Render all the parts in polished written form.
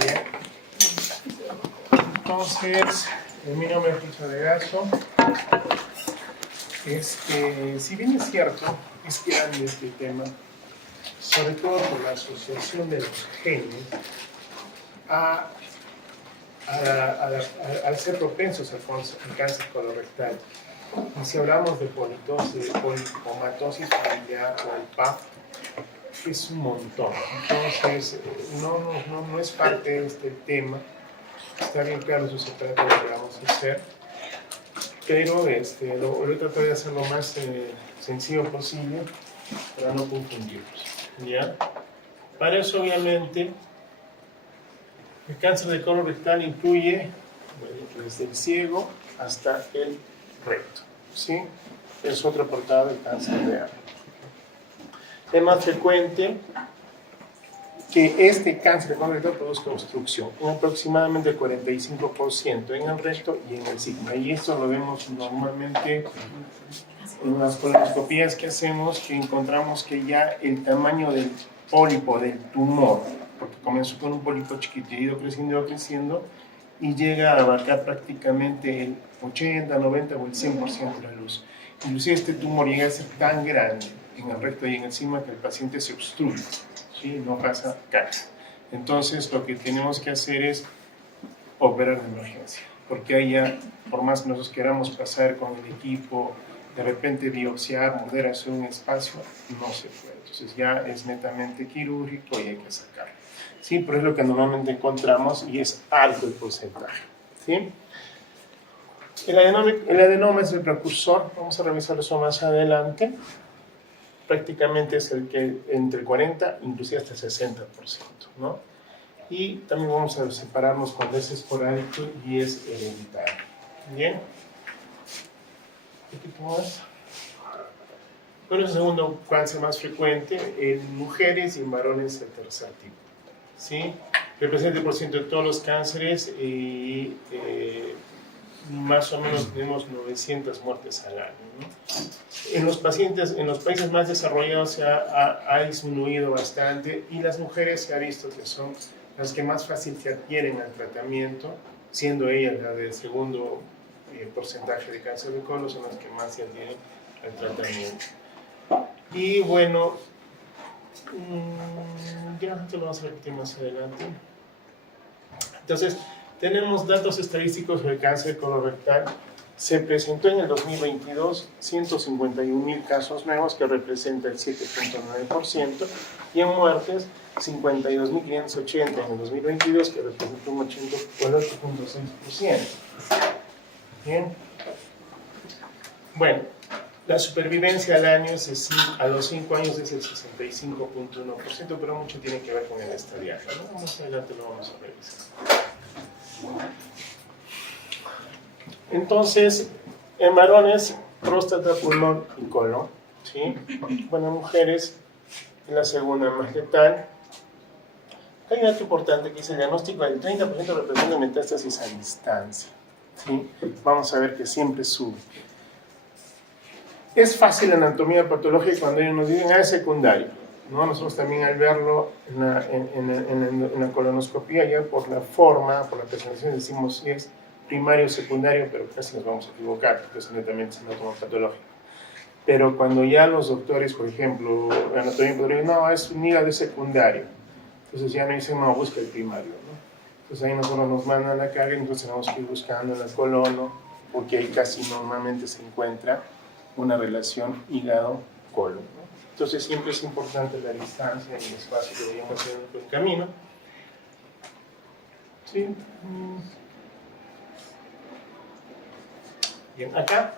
Bien. Entonces, mi nombre es Lucho de Gaso. Si bien es cierto, es grande este tema, sobre todo por la asociación de los genes al ser propensos al cáncer colorectal. Y si hablamos de polipomatosis familiar o el PAP, es un montón. Entonces, no es parte de este tema. Está bien claro su secreto lo que vamos a hacer, pero lo trato de hacer lo más sencillo posible para no confundirnos. ¿Ya? Para eso, obviamente, el cáncer de colon rectal incluye desde el ciego hasta el recto. ¿Sí? Es otra portada del cáncer de ano. Es más frecuente que este cáncer de colon rectal produzca obstrucción, en aproximadamente el 45% en el recto y en el sigma. Y esto lo vemos normalmente en las colonoscopías que hacemos, que encontramos que ya el tamaño del pólipo, del tumor, porque comenzó con un pólipo chiquito y ha ido creciendo, y llega a abarcar prácticamente el 80, 90 o el 100% de la luz. Inclusive este tumor llega a ser tan grande en el recto y en el sigma que el paciente se obstruye, ¿sí? No pasa cáncer. Entonces lo que tenemos que hacer es operar de emergencia, porque ahí ya, por más que nosotros queramos pasar con el equipo, de repente biopsiar, morder, hacer un espacio, no se puede. Entonces ya es netamente quirúrgico y hay que sacarlo. Sí, pero es lo que normalmente encontramos y es alto el porcentaje. ¿Sí? El adenoma es el precursor, vamos a revisar eso más adelante. Prácticamente es el que entre el 40, inclusive hasta el 60%, ¿no? Y también vamos a separarnos cuando es esporádico y es hereditario. Bien. ¿Qué tipo más? Bueno, es el segundo cáncer más frecuente en mujeres y en varones el tercer tipo. ¿Sí? Representa el porcentaje de todos los cánceres y más o menos tenemos 900 muertes al año, ¿no? En los países más desarrollados ha disminuido bastante y las mujeres se ha visto que son las que más fácil se adhieren al tratamiento, siendo ellas las del segundo porcentaje de cáncer de colon, son las que más se adhieren al tratamiento. Y bueno, ya te lo vamos a repetir más adelante. Entonces, tenemos datos estadísticos del cáncer colorectal. Se presentó en el 2022 151,000 casos nuevos, que representa el 7.9%, y en muertes 52,580 en el 2022, que representa un 8.6%. Bien. Bueno, la supervivencia al año a los 5 años es el 65.1%, pero mucho tiene que ver con el estadiaje, ¿no? Más adelante lo vamos a revisar. Entonces, en varones, próstata, pulmón y colon, ¿sí? Bueno, en mujeres, la segunda más letal. Hay un dato importante que dice el diagnóstico del 30% representa metástasis a distancia, ¿sí? Vamos a ver que siempre sube. Es fácil la anatomía patológica cuando ellos nos dicen, es secundario, ¿no? Nosotros también al verlo en la colonoscopía, ya por la forma, por la presentación, decimos si es primario o secundario, pero casi nos vamos a equivocar, porque es netamente anatomía patológica. Pero cuando ya los doctores, por ejemplo, la anatomía patológica, no, es un hígado de secundario, entonces ya no dicen, no, busca el primario, ¿no? Entonces ahí nosotros nos mandan la carga y nosotros tenemos que ir buscando en el colon, porque ahí casi normalmente se encuentra una relación hígado-colon, ¿no? Entonces siempre es importante la distancia y el espacio que vayamos haciendo por el camino. ¿Sí? Bien, acá,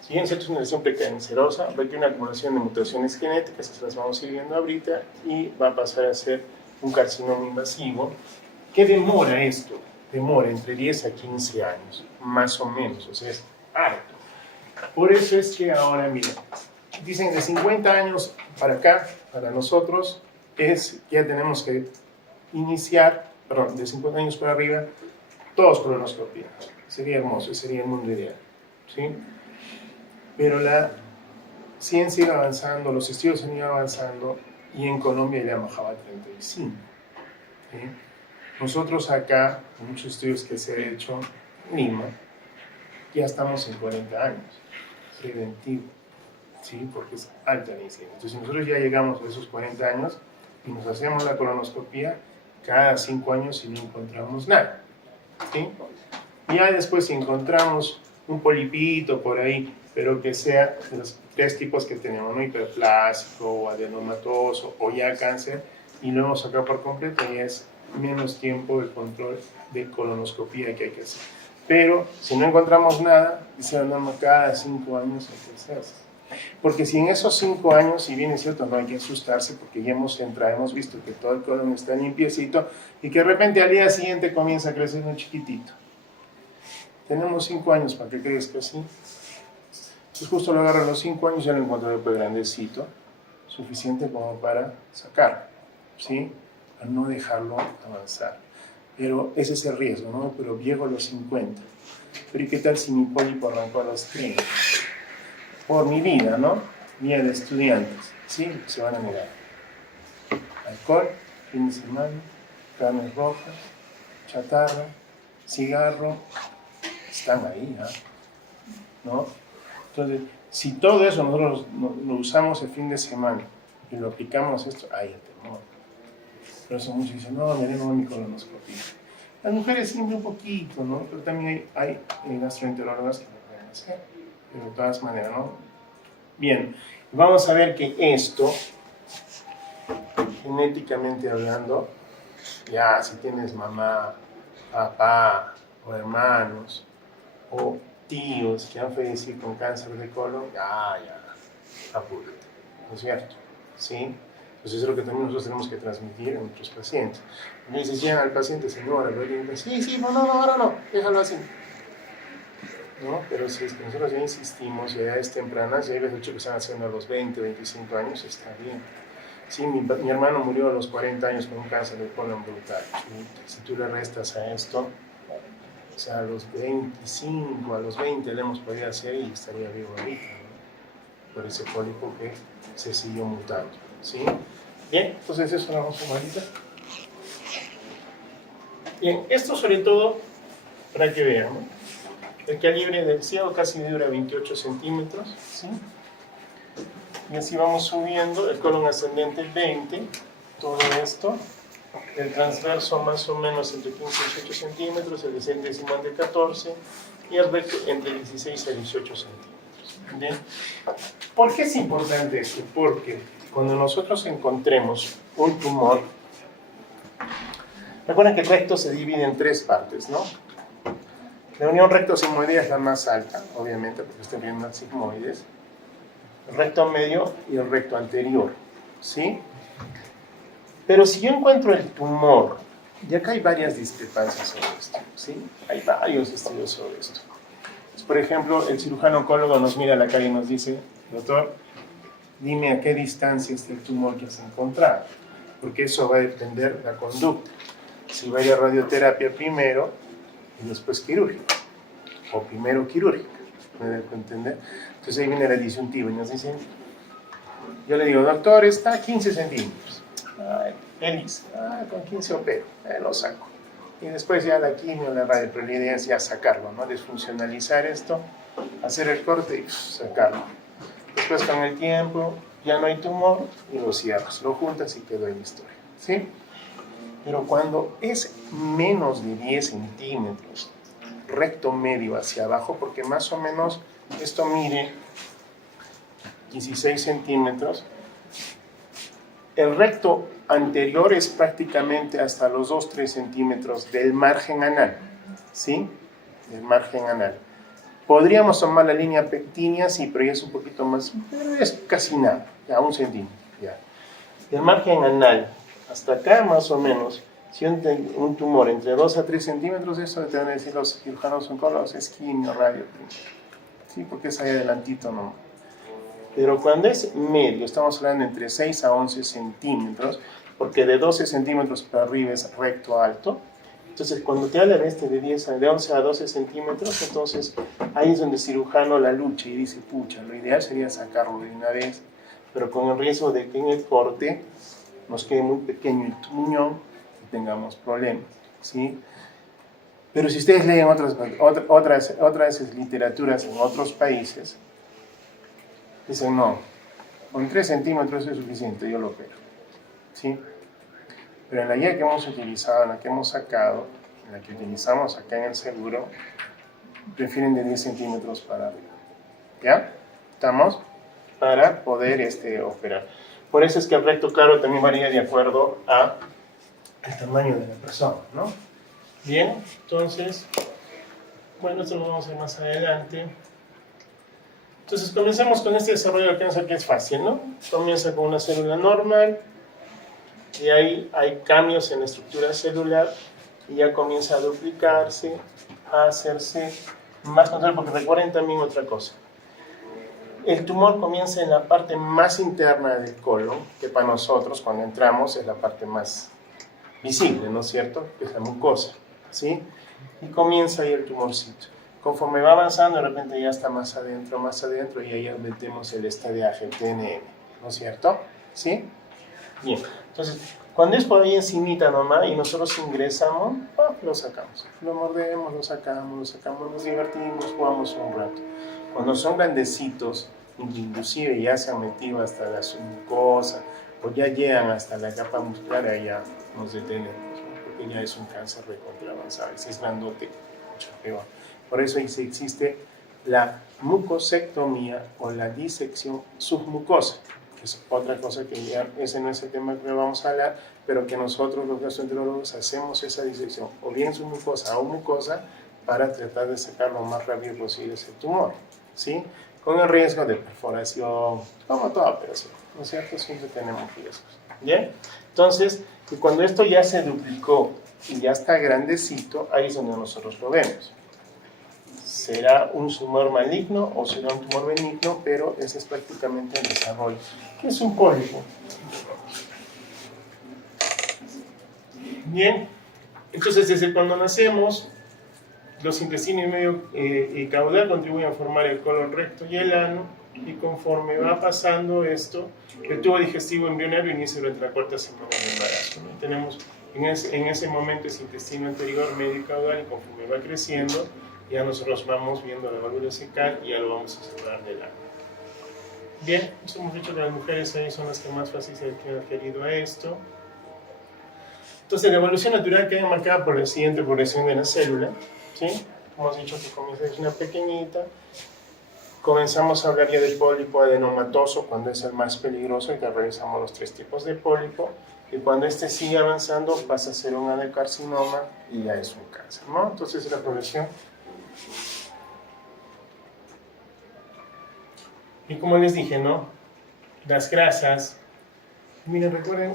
si bien es una lesión precancerosa, requiere una acumulación de mutaciones genéticas, que las vamos a ir viendo ahorita, y va a pasar a ser un carcinoma invasivo. ¿Qué demora esto? Demora entre 10 a 15 años, más o menos, o sea, es harto. Por eso es que ahora, mira, dicen de 50 años para acá, para nosotros, ya tenemos que iniciar, perdón, de 50 años para arriba, todos colonoscopía. Sería hermoso, sería el mundo ideal, ¿sí? Pero la ciencia iba avanzando, los estudios han ido avanzando, y en Colombia ya bajaba a 35. ¿Sí? Nosotros acá, en muchos estudios que se han hecho en Lima, ya estamos en 40 años, preventivo, ¿sí? Porque es alta la incidencia. Entonces, si nosotros ya llegamos a esos 40 años y nos hacemos la colonoscopia, cada 5 años y no encontramos nada, ¿sí? Ya después, si encontramos un polipito por ahí, pero que sea de los 3 tipos que tenemos, ¿no? Hiperplásico o adenomatoso o ya cáncer, y lo hemos sacado por completo, y es menos tiempo de control de colonoscopia que hay que hacer. Pero si no encontramos nada, dice la norma, cada 5 años hay que hacerse. Porque si en esos 5 años, si bien es cierto, no hay que asustarse, porque ya hemos entrado, hemos visto que todo el colon está limpiecito y que de repente al día siguiente comienza a crecer un chiquitito. Tenemos 5 años para que crezca así. Entonces justo lo agarro a los 5 años, ya lo encuentro después grandecito, suficiente como para sacar, ¿sí? A no dejarlo avanzar. Pero ese es el riesgo, ¿no? Pero llego a los 50. Pero ¿y qué tal si mi pólipo arrancó a los 30? Por mi vida, ¿no? Vida de estudiantes, ¿sí? Se van a negar. Alcohol, fin de semana, carne roja, chatarra, cigarro, están ahí, ¿ah? ¿No? Entonces, si todo eso nosotros lo usamos el fin de semana y lo aplicamos esto, hay el temor. Por eso muchos dicen, no, me haré mi colonoscopia. Las mujeres siempre un poquito, ¿no? Pero también hay gastroenterólogas que lo pueden hacer. Pero de todas maneras, ¿no? Bien, vamos a ver que esto, genéticamente hablando, ya si tienes mamá, papá o hermanos o tíos que han fallecido con cáncer de colon, ya, apúrate, ¿no es cierto? ¿Sí? Entonces es lo que también nosotros tenemos que transmitir a nuestros pacientes. Me dices, llegan al paciente, señora, lo orienta, sí, no, ahora no, déjalo así. ¿No? Pero si es que nosotros ya insistimos, a edades tempranas, ya hay veces que están haciendo a los 20, 25 años, está bien. Sí, mi hermano murió a los 40 años con un cáncer de colon brutal. Si tú le restas a esto, o sea, a los 25, a los 20 le hemos podido hacer y estaría vivo ahorita, ¿no? Por ese pólipo que se siguió mutando, ¿sí? Bien, entonces eso lo vamos a ver ahorita. Bien, esto sobre todo para que vean, ¿no? El calibre del ciego casi dura 28 centímetros, ¿sí? Y así vamos subiendo, el colon ascendente 20, todo esto, el transverso más o menos entre 15 y 18 centímetros, el decimal de 14, y el recto entre 16 a 18 centímetros. ¿Bien? ¿Por qué es importante esto? Porque cuando nosotros encontremos un tumor, recuerden que el recto se divide en 3 partes, ¿no? La unión recto-sigmoidea es la más alta, obviamente, porque estoy viendo las sigmoides. El recto medio y el recto anterior, ¿sí? Pero si yo encuentro el tumor, y acá hay varias discrepancias sobre esto, ¿sí? Hay varios estudios sobre esto. Entonces, por ejemplo, el cirujano oncólogo nos mira a la cara y nos dice, doctor, dime a qué distancia está el tumor que has encontrado, porque eso va a depender de la conducta. Si va a ir a radioterapia primero, y después quirúrgica, o primero quirúrgica, ¿me dejo entender? Entonces ahí viene la disyuntiva y nos dicen, yo le digo, doctor, está a 15 centímetros, él dice, con 15 opero, lo saco, y después ya la quimio, la radio, pero la idea es ya sacarlo, ¿no? Desfuncionalizar esto, hacer el corte y sacarlo. Después con el tiempo ya no hay tumor y lo cierras, lo juntas y quedó en la historia, ¿sí? Pero cuando es menos de 10 centímetros, recto medio hacia abajo, porque más o menos esto mide 16 centímetros, el recto anterior es prácticamente hasta los 2-3 centímetros del margen anal, ¿sí? Del margen anal. Podríamos tomar la línea pectínea, sí, pero ya es un poquito más, pero es casi nada, ya 1 centímetro, ya. Del margen anal hasta acá más o menos, si un tumor entre 2 a 3 centímetros, eso te van a decir los cirujanos oncólogos, es quimio, radio, sí, porque es ahí adelantito, ¿no? Pero cuando es medio, estamos hablando entre 6 a 11 centímetros, porque de 12 centímetros para arriba es recto alto. Entonces, cuando te hablan de 11 a 12 centímetros, entonces ahí es donde el cirujano la lucha y dice, pucha, lo ideal sería sacarlo de una vez, pero con el riesgo de que en el corte nos quede muy pequeño el muñón y tengamos problemas, ¿sí? Pero si ustedes leen otras literaturas en otros países, dicen no, con 3 centímetros es suficiente, yo lo opero, ¿sí? Pero en la guía que hemos utilizado, en la que hemos sacado, en la que utilizamos acá en el seguro, prefieren de 10 centímetros para arriba, ¿ya? ¿Estamos? Para poder operar. Por eso es que el recto claro también varía de acuerdo al tamaño de la persona, ¿no? Bien, entonces, bueno, esto lo vamos a ver más adelante. Entonces, comencemos con este desarrollo de cáncer que es fácil, ¿no? Comienza con una célula normal, y ahí hay cambios en la estructura celular, y ya comienza a duplicarse, a hacerse más control, porque recuerden también otra cosa. El tumor comienza en la parte más interna del colon, que para nosotros cuando entramos es la parte más visible, ¿no es cierto? Que es la mucosa, ¿sí? Y comienza ahí el tumorcito. Conforme va avanzando, de repente ya está más adentro, y ahí metemos el estadiaje, el TNM, ¿no es cierto? ¿Sí? Bien, entonces, cuando es por ahí encimita nomás y nosotros ingresamos, lo sacamos. Lo mordemos, lo sacamos, nos divertimos, jugamos un rato. Cuando son grandecitos, inclusive ya se han metido hasta la submucosa, o ya llegan hasta la capa muscular, ahí ya nos detenemos, ¿no? Porque ya es un cáncer recontra avanzado, si es grandote, mucho peor. Por eso existe la mucosectomía o la disección submucosa, que es otra cosa que ya, ese no es el tema que vamos a hablar, pero que nosotros los gastroenterólogos hacemos esa disección, o bien submucosa o mucosa, para tratar de sacar lo más rápido posible ese tumor, ¿sí? Con el riesgo de perforación, como toda operación, ¿no es cierto? Siempre tenemos riesgos, ¿bien? Entonces, y cuando esto ya se duplicó y ya está grandecito, ahí es donde nosotros lo vemos. Será un tumor maligno o será un tumor benigno, pero ese es prácticamente el desarrollo. ¿Qué es un pólipo? Bien, entonces desde cuando nacemos, los intestinos medio y caudal contribuyen a formar el colon recto y el ano, y conforme va pasando esto, el tubo digestivo embrionario inicia durante la cuarta semana del embarazo, ¿no? Tenemos en ese momento ese intestino anterior, medio y caudal, y conforme va creciendo, ya nosotros vamos viendo la válvula cecal y ya lo vamos a separar del ano. Bien, nos hemos dicho que las mujeres ahí son las que más fácil se han adherido a esto. Entonces, la evolución natural queda marcada por la siguiente progresión de la célula, ¿sí? Hemos dicho que comienza desde una pequeñita. Comenzamos a hablar ya del pólipo adenomatoso, cuando es el más peligroso, y que revisamos los 3 tipos de pólipo. Y cuando este sigue avanzando, pasa a ser un adenocarcinoma y ya es un cáncer, ¿no? Entonces, la progresión. Y como les dije, ¿no? Las grasas. Miren, recuerden,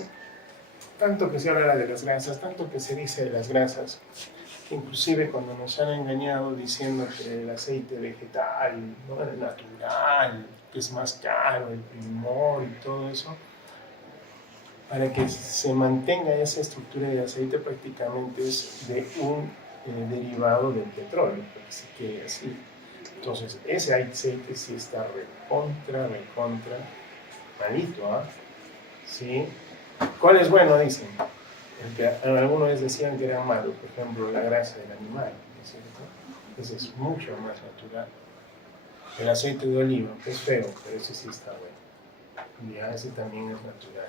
tanto que se habla de las grasas, tanto que se dice de las grasas, inclusive cuando nos han engañado diciendo que el aceite vegetal, ¿no? El natural, que es más caro, el primor y todo eso, para que se mantenga esa estructura de aceite prácticamente es de un derivado del petróleo, así que así. Entonces, ese aceite sí está recontra malito, ¿ah? ¿Sí? ¿Cuál es bueno? Dicen. El que algunos decían que era malo, por ejemplo, la grasa del animal, ¿no es cierto? Ese es mucho más natural. El aceite de oliva, que es feo, pero ese sí está bueno. Ya, ese también es natural.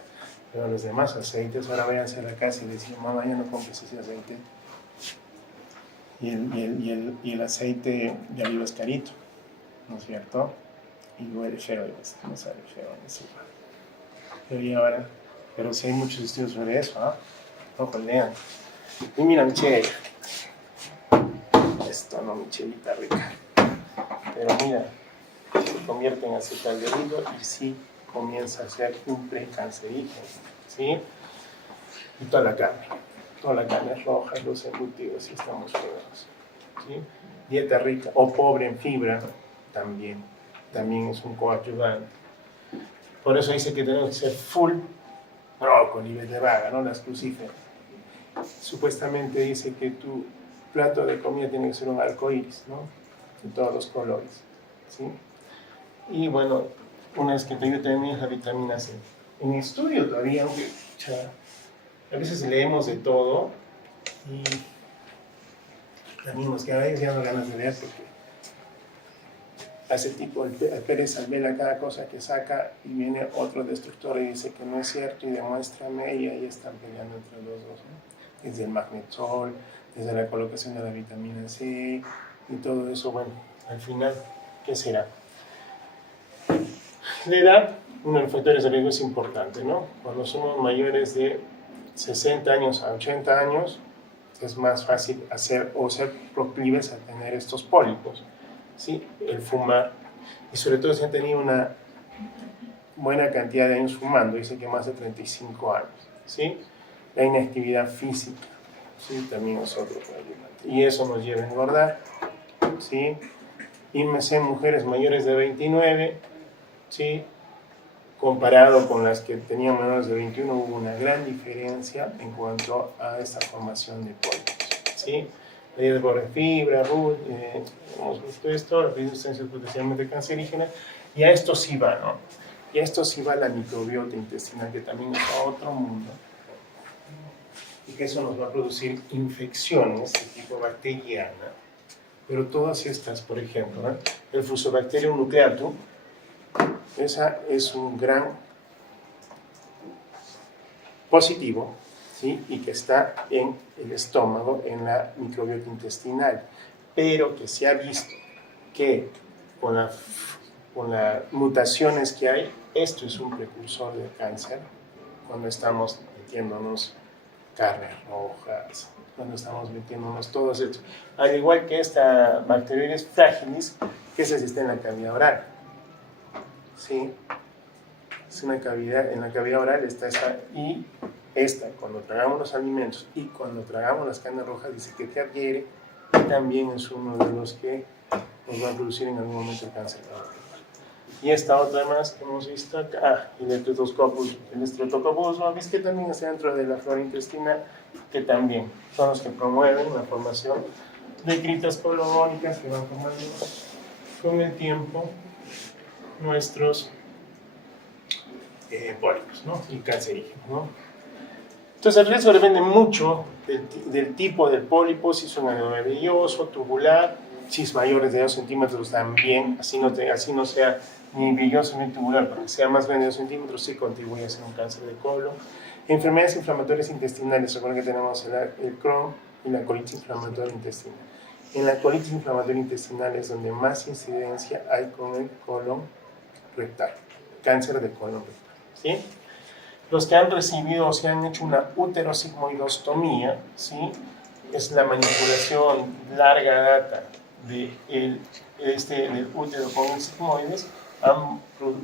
Pero los demás aceites, ahora váyanse a la casa y decir, mamá, ya no compres ese aceite. Y el aceite de oliva es carito, ¿no es cierto? Y huele feo, no sabe feo, no sé. Pero sí hay muchos estudios sobre eso, ¿ah? Ojo, lean. Y mira, mi chela. Esto no, mi chelita rica. Pero mira, se convierte en acetaldehído y sí comienza a ser un precancerígeno, ¿sí? Y toda la carne roja, los embutidos, sí estamos fregados, ¿sí? Dieta rica o pobre en fibra, también es un coadyuvante. Por eso dice que tenemos que ser full brócoli, beterraga, ¿no? Las crucíferas. Supuestamente dice que tu plato de comida tiene que ser un arco iris, ¿no? De todos los colores, ¿sí? Y bueno, una vez que te ayuda también es la vitamina C. En estudio todavía, aunque a veces leemos de todo y también nos queda a veces ya no ganas de leer porque hace tipo el Pérez Alvela cada cosa que saca y viene otro destructor y dice que no es cierto y demuéstrame y ahí están peleando entre los dos, ¿no? Desde el magnesol, desde la colocación de la vitamina C y todo eso, bueno, al final, ¿qué será? La edad, uno de los factores de riesgo es importante, ¿no? Cuando somos mayores de 60 años a 80 años, es más fácil hacer o ser proclives a tener estos pólipos, ¿sí? El fumar, y sobre todo si han tenido una buena cantidad de años fumando, dice que más de 35 años, ¿sí? La inactividad física, ¿sí? También es otro problema. Y eso nos lleva a engordar, ¿sí? Imagínense mujeres mayores de 29, ¿sí? Comparado con las que tenían menores de 21, hubo una gran diferencia en cuanto a esta formación de pólipos, ¿sí? Medidas por fibra, RUT, hemos visto esto, las sustancias potencialmente cancerígenas, y a esto sí va, ¿no? Y a esto sí va la microbiota intestinal, que también es a otro mundo, y que eso nos va a producir infecciones de tipo bacteriana, pero todas estas, por ejemplo, ¿no? El Fusobacterium nucleatum, esa es un gran positivo, ¿sí? Y que está en el estómago, en la microbiota intestinal, pero que se ha visto que con las mutaciones que hay, esto es un precursor del cáncer cuando estamos metiéndonos carnes rojas, cuando estamos metiéndonos todos estos. Al igual que esta Bacteroides fragilis, que esa sí está en la cavidad oral. ¿Sí? Es una cavidad, en la cavidad oral está esa, y esta, cuando tragamos los alimentos y cuando tragamos las carnes rojas, dice que te adhiere, y también es uno de los que nos va a producir en algún momento el cáncer. Y esta otra más que hemos visto acá, el Streptococcus bovis, que también está dentro de la flora intestinal, que también son los que promueven la formación de critas colónicas que van formando con el tiempo nuestros pólipos, ¿no? Y cancerígenos, ¿no? Entonces el riesgo depende mucho del tipo del pólipo, si es un velloso, tubular, si es mayores de 2 centímetros también, así no sea ni velloso ni tubular, porque sea más grande de 2 centímetros, sí contribuye a ser un cáncer de colon. Enfermedades inflamatorias intestinales, recuerden que tenemos el Crohn y la colitis inflamatoria intestinal. En la colitis inflamatoria intestinal es donde más incidencia hay con el colon rectal, cáncer de colon rectal, ¿sí? Los que han recibido o se han hecho una uterosigmoidostomía, ¿sí? Es la manipulación larga data del útero con el sigmoides,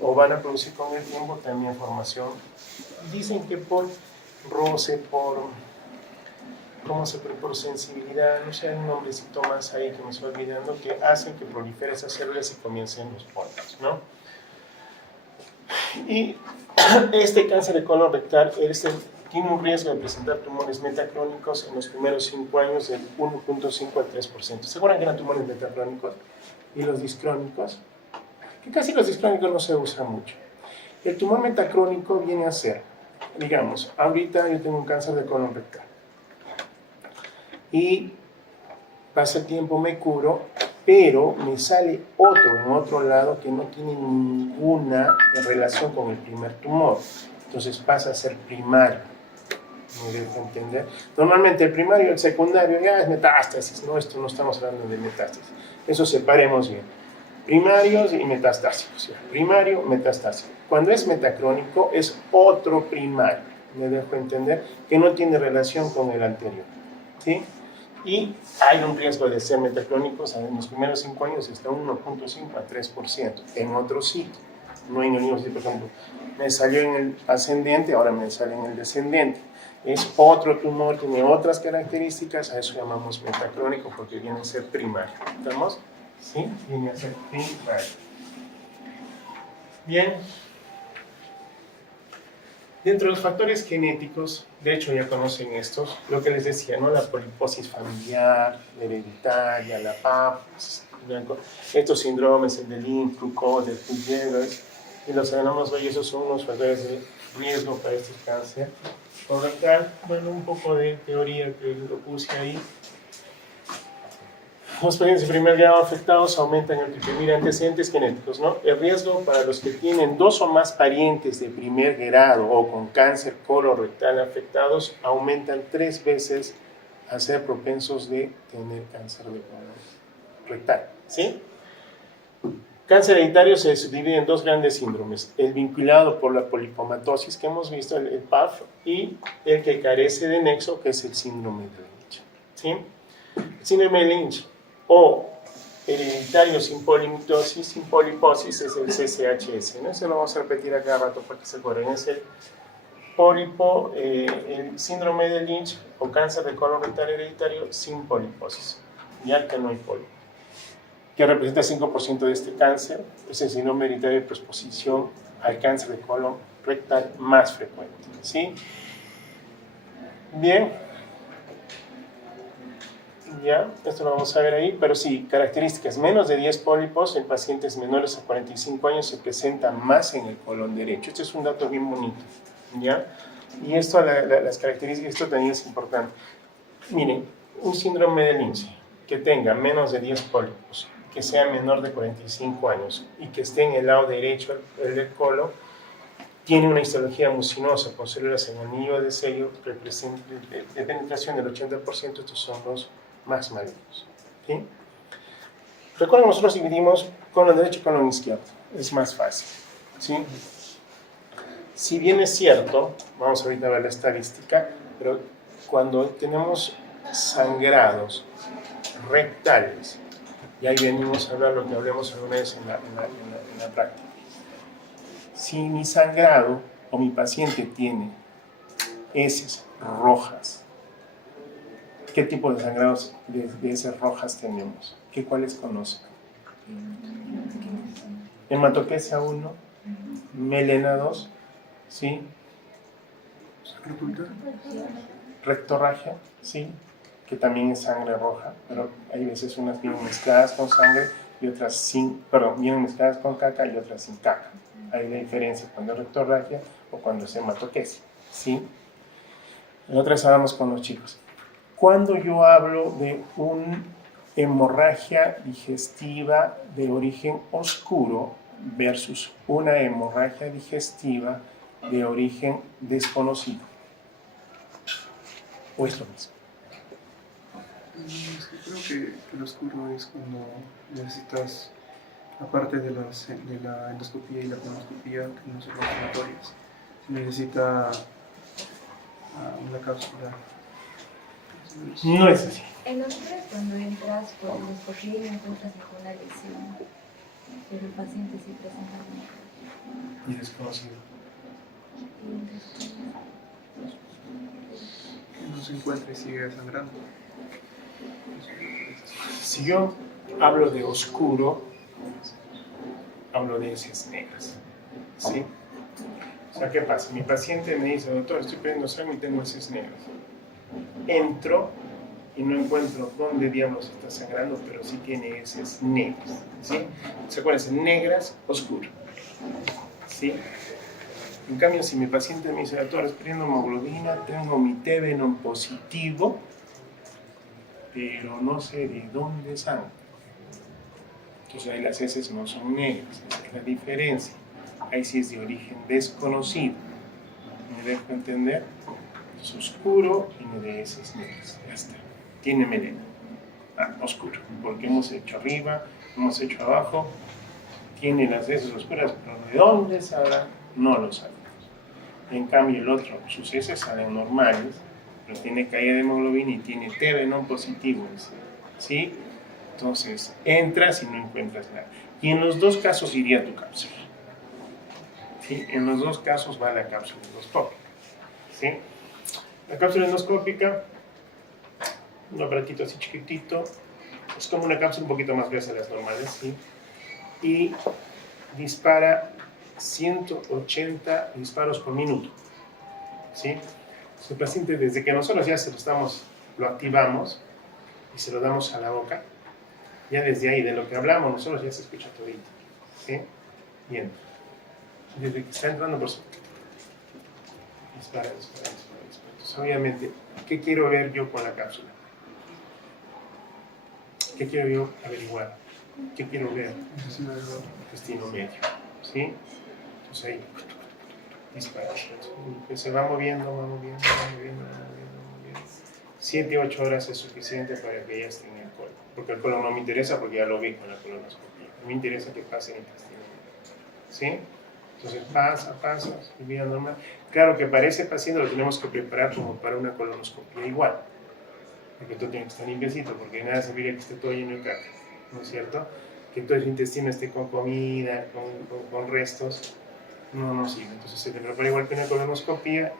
o van a producir con el tiempo también formación. Dicen que por roce, por sensibilidad, no sé, hay un nombrecito más ahí que me estoy olvidando, que hacen que proliferen esas células y comiencen los pólipos, ¿no? Y este cáncer de colon rectal tiene un riesgo de presentar tumores metacrónicos en los primeros 5 años del 1.5 al 3%. ¿Se acuerdan que eran tumores metacrónicos? Y los discrónicos, que casi los discrónicos no se usan mucho. El tumor metacrónico viene a ser, digamos, ahorita yo tengo un cáncer de colon rectal. Y pasa el tiempo, me curo, pero me sale otro en otro lado que no tiene ninguna relación con el primer tumor. Entonces pasa a ser primario. ¿Me dejo entender? Normalmente el primario y el secundario ya es metástasis. No, esto no estamos hablando de metástasis. Eso separemos bien. Primarios y metastásicos. Primario, metastásico. Cuando es metacrónico es otro primario. Me dejo entender que no tiene relación con el anterior. ¿Sí? Y hay un riesgo de ser metacrónicos en los primeros 5 años hasta 1.5 a 3%. En otros sí, no en el mismo sitio. Por ejemplo, me salió en el ascendente, ahora me sale en el descendente. Es otro tumor, tiene otras características, a eso llamamos metacrónico porque viene a ser primario. ¿Estamos? Sí, viene a ser primario. Bien. Dentro de los factores genéticos, de hecho ya conocen estos, lo que les decía, ¿no? La poliposis familiar, la hereditaria, la PAP, estos síndromes, el de Lynch, Foucault, de Creutzfeldt, y los adenomas vellosos son unos factores de riesgo para este cáncer colorectal. Bueno, un poco de teoría que lo puse ahí. Los pacientes de primer grado afectados aumentan mira, antecedentes genéticos, ¿no? El riesgo para los que tienen 2 o más parientes de primer grado o con cáncer colorectal afectados aumentan 3 veces a ser propensos de tener cáncer de colon rectal, ¿sí? Cáncer hereditario se subdivide en 2 grandes síndromes, el vinculado por la polipomatosis que hemos visto, el PAF, y el que carece de nexo, que es el síndrome de Lynch, ¿sí? El síndrome de Lynch o hereditario sin polimitosis, sin poliposis, es el CCHS, ¿no? Eso lo vamos a repetir a cada rato para que se acuerden. Es el pólipo, el síndrome de Lynch o cáncer de colon rectal hereditario sin poliposis, ya que no hay pólipo. Que representa 5% de este cáncer, es el síndrome hereditario de predisposición al cáncer de colon rectal más frecuente, ¿sí? Bien. Ya, esto lo vamos a ver ahí, pero sí, características, menos de 10 pólipos en pacientes menores a 45 años se presentan más en el colon derecho. Este es un dato bien bonito, ¿ya? Y esto, las características, esto también es importante. Miren, un síndrome de Lynch que tenga menos de 10 pólipos, que sea menor de 45 años y que esté en el lado derecho del colon, tiene una histología mucinosa con células en anillo de sello de penetración del 80%, estos son los más malignos, ¿sí? Recuerden, nosotros dividimos colon derecho y colon izquierdo, es más fácil, ¿sí? Si bien es cierto, vamos ahorita a ver la estadística, pero cuando tenemos sangrados rectales, y ahí venimos a hablar lo que hablemos alguna vez en la práctica. Si mi sangrado o mi paciente tiene heces rojas, ¿qué tipo de sangrados de heces rojas tenemos? ¿Cuáles conocen? Hematoquesia 1, melena 2, ¿sí? Rectorragia, ¿sí? Que también es sangre roja, pero hay veces unas vienen mezcladas con sangre y otras sin, perdón, vienen mezcladas con caca y otras sin caca. Hay la diferencia cuando es rectorragia o cuando es hematoquesia, ¿sí? La otra vez hablamos con los chicos. Cuando yo hablo de una hemorragia digestiva de origen oscuro versus una hemorragia digestiva de origen desconocido, ¿o es lo mismo? Creo que lo oscuro es cuando necesitas, aparte de la endoscopía y la colonoscopía, que no son laboratorios, necesita una cápsula. No es así. En oscuro es cuando entras por endoscopía y no encuentras ninguna lesión, pero el paciente sí presenta alguna. Y desconocido. No se encuentra y sigue sangrando. Si yo hablo de oscuro, hablo de heces negras, ¿sí? O sea, ¿qué pasa? Mi paciente me dice, doctor, estoy perdiendo sangre y tengo heces negras. Entro y no encuentro dónde diablos está sangrando, pero sí tiene heces negras, ¿sí? ¿Se acuerdan? Negras, oscuro, ¿sí? En cambio, si mi paciente me dice, doctor, estoy perdiendo hemoglobina, tengo mi T-venom positivo, pero no sé de dónde sangra. Entonces ahí las heces no son negras, esa es la diferencia. Ahí sí es de origen desconocido. ¿Me dejo entender? Es oscuro, tiene de heces negras, ya está. Tiene melena. Oscuro, porque hemos hecho arriba, hemos hecho abajo, tiene las heces oscuras, pero ¿de dónde saldrá? No lo sabemos. En cambio el otro, sus heces salen normales, pero tiene caída de hemoglobina y tiene T-venom positivo, ¿sí? Entonces, entras y no encuentras nada. Y en los dos casos iría tu cápsula. ¿Sí? En los dos casos va la cápsula endoscópica. ¿Sí? La cápsula endoscópica, un aparatito así chiquitito, es como una cápsula un poquito más gruesa de las normales, ¿sí? Y dispara 180 disparos por minuto, ¿sí? El paciente, desde que nosotros ya lo activamos y se lo damos a la boca, ya desde ahí, de lo que hablamos, nosotros ya se escucha todito, ¿sí? Bien. Desde que está entrando por su... Dispara. Entonces, obviamente, ¿qué quiero ver yo con la cápsula? ¿Qué quiero yo averiguar? ¿Qué quiero ver? Intestino medio. ¿Sí? Entonces ahí dispara. Que se va moviendo. 7, 8 horas es suficiente para que ya esté en el colon. Porque el colon no me interesa porque ya lo vi con la colonoscopia. Me interesa que pase en el intestino medio. ¿Sí? Entonces pasa, y vida normal. Claro que para ese paciente lo tenemos que preparar como para una colonoscopia igual. Porque todo tiene que estar limpiecito, porque nada serviría que esté todo lleno de caca, ¿no es cierto? Que todo el intestino esté con comida, con restos, no sirve. Entonces se le prepara igual que una colonoscopia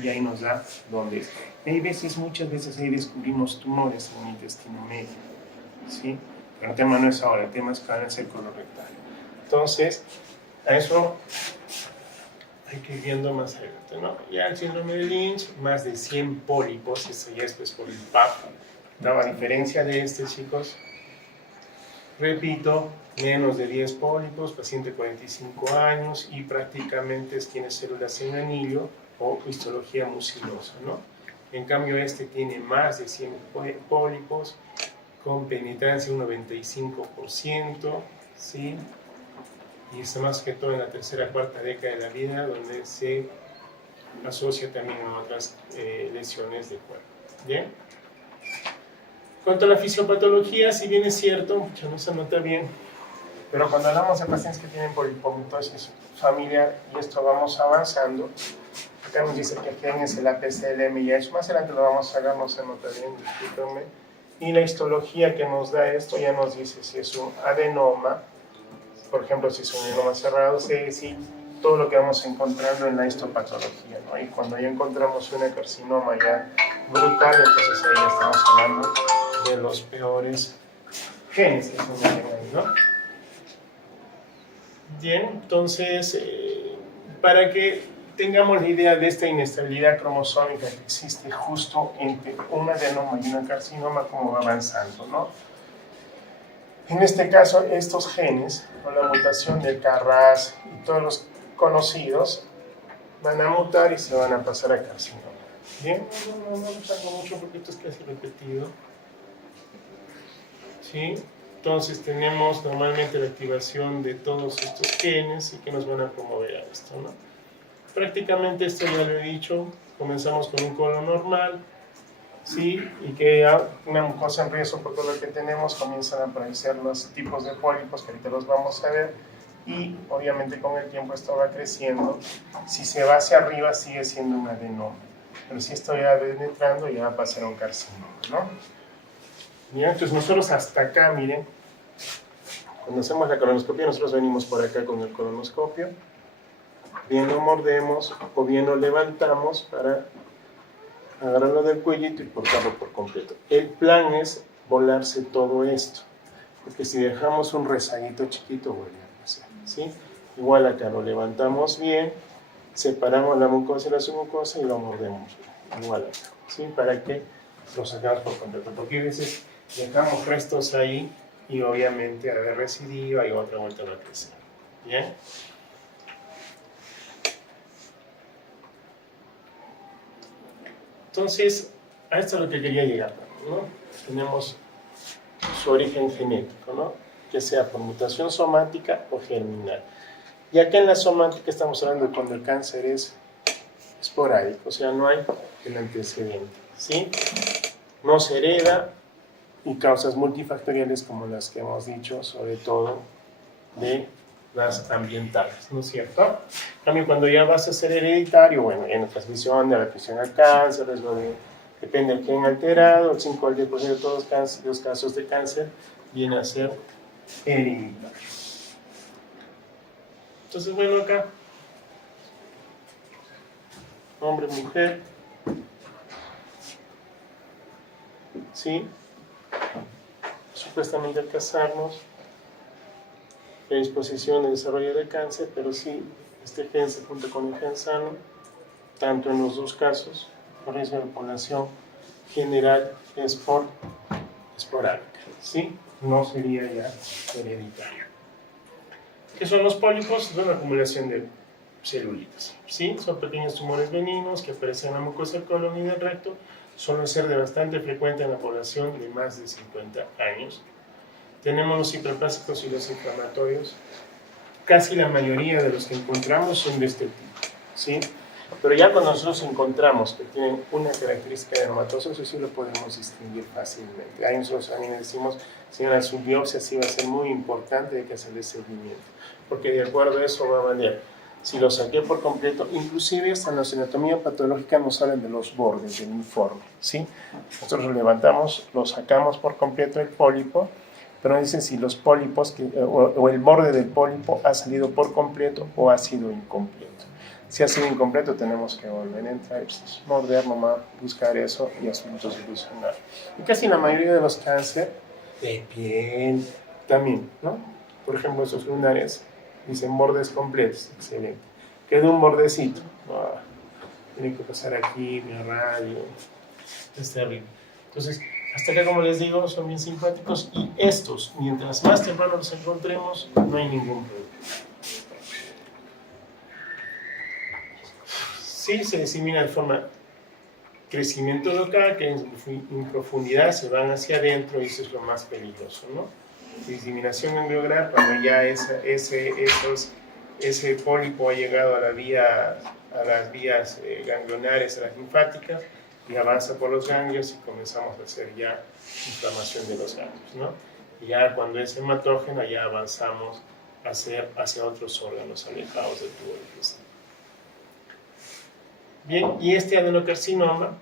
y ahí nos da dónde es. Muchas veces ahí descubrimos tumores en el intestino medio, ¿sí? Pero el tema no es ahora, el tema es cáncer colorectal. Entonces, a eso hay que ir viendo más adelante, ¿no? Ya el síndrome de Lynch, más de 100 pólipos, eso ya es por el PAP. Daba diferencia de este, chicos. Repito, menos de 10 pólipos, paciente 45 años y prácticamente tiene células en anillo o histología mucilosa, ¿no? En cambio, este tiene más de 100 pólipos con penetrancia un 95%, ¿sí? Y está más que todo en la tercera, cuarta década de la vida, donde se asocia también a otras lesiones de cuerpo. ¿Bien? Cuanto a la fisiopatología, si bien es cierto, no se nota bien, pero cuando hablamos de pacientes que tienen polipomitosis familiar, y esto vamos avanzando, acá nos dice que el gen es el APCLM y eso, más adelante lo vamos a sacar, no se nota bien, discúlpenme. Y la histología que nos da esto ya nos dice si es un adenoma, por ejemplo, si es un adenoma cerrado, sí, todo lo que vamos encontrando en la histopatología, ¿no? Y cuando ya encontramos una carcinoma ya brutal, entonces ahí ya estamos hablando de los peores genes que se ven ahí, ¿no? Bien, entonces, para que tengamos la idea de esta inestabilidad cromosómica que existe justo entre un adenoma y una carcinoma, como va avanzando, ¿no? En este caso, estos genes, con la mutación del KRAS y todos los conocidos, van a mutar y se van a pasar a carcinoma. Bien, no lo saco mucho porque esto es casi repetido. ¿Sí? Entonces tenemos normalmente la activación de todos estos genes y que nos van a promover a esto, ¿no? Prácticamente esto ya lo he dicho, comenzamos con un colon normal, ¿sí? Y que una mucosa en riesgo por todo lo que tenemos, comienzan a aparecer los tipos de pólipos que ahorita los vamos a ver y obviamente con el tiempo esto va creciendo. Si se va hacia arriba sigue siendo un adenoma, pero si esto ya va penetrando ya va a pasar a un carcinoma, ¿no? Bien, entonces nosotros hasta acá, miren, cuando hacemos la colonoscopia nosotros venimos por acá con el colonoscopio, bien lo mordemos o bien lo levantamos para agarrarlo del cuellito y cortarlo por completo. El plan es volarse todo esto, porque si dejamos un rezaguito chiquito vuelve a pasar, ¿sí? Igual acá lo levantamos bien, separamos la mucosa y la submucosa y lo mordemos bien, igual acá, ¿sí? Para que lo sacamos por completo, porque a veces dejamos restos ahí y obviamente haber residido hay otra vuelta a crecer. ¿Bien? Entonces, a esto es lo que quería llegar, ¿no? Tenemos su origen genético, ¿no? Que sea por mutación somática o germinal. Y acá en la somática estamos hablando de cuando el cáncer es esporádico, o sea, no hay el antecedente, ¿sí? No se hereda y causas multifactoriales como las que hemos dicho, sobre todo de las ambientales, ¿no es cierto? En cambio, cuando ya vas a ser hereditario, bueno, en la transmisión de la presión al cáncer, depende del gen alterado, el 5 al 10% de todos los casos de cáncer viene a ser hereditario. Entonces, bueno, acá, hombre, mujer, ¿sí? Supuestamente al casarnos, predisposición de desarrollo de cáncer, pero sí, este gen se junta con el gen sano, tanto en los dos casos, por riesgo de población general es por esporádica, ¿sí? No sería ya hereditario. ¿Qué son los pólipos? Son una acumulación de celulitas, ¿sí? Son pequeños tumores benignos que aparecen en la mucosa del colon y del recto. Suelen ser de bastante frecuente en la población de más de 50 años. Tenemos los hiperplásicos y los inflamatorios. Casi la mayoría de los que encontramos son de este tipo, ¿sí? Pero ya cuando nosotros encontramos que tienen una característica dermatosa, eso sí lo podemos distinguir fácilmente. Ahí nosotros también decimos, señora, su biopsia sí va a ser muy importante, hay que hacerle seguimiento, porque de acuerdo a eso va a valer. Si lo saqué por completo, inclusive hasta en la anatomía patológica nos hablan de los bordes del informe, ¿sí? Nosotros lo levantamos, lo sacamos por completo el pólipo, pero nos dicen si los pólipos o el borde del pólipo ha salido por completo o ha sido incompleto. Si ha sido incompleto, tenemos que volver a entrar, morder nomás, buscar eso y asuntos solucionar. Y casi la mayoría de los cánceres de piel también, ¿no? Por ejemplo, esos lunares dicen bordes completos, excelente. Queda un bordecito, tiene que pasar aquí, mi radio, es terrible. Entonces, hasta acá, como les digo, son bien simpáticos y estos, mientras más temprano los encontremos, no hay ningún problema. Sí, se disemina de forma crecimiento local, que en profundidad se van hacia adentro y eso es lo más peligroso, ¿no? Diseminación ganglionar, cuando ya ese pólipo ha llegado a las vías ganglionares, a las linfáticas, y avanza por los ganglios y comenzamos a hacer ya inflamación de los ganglios, ¿no? Y ya cuando es hematógeno, ya avanzamos hacia otros órganos alejados del tubo digestivo. Bien, y este adenocarcinoma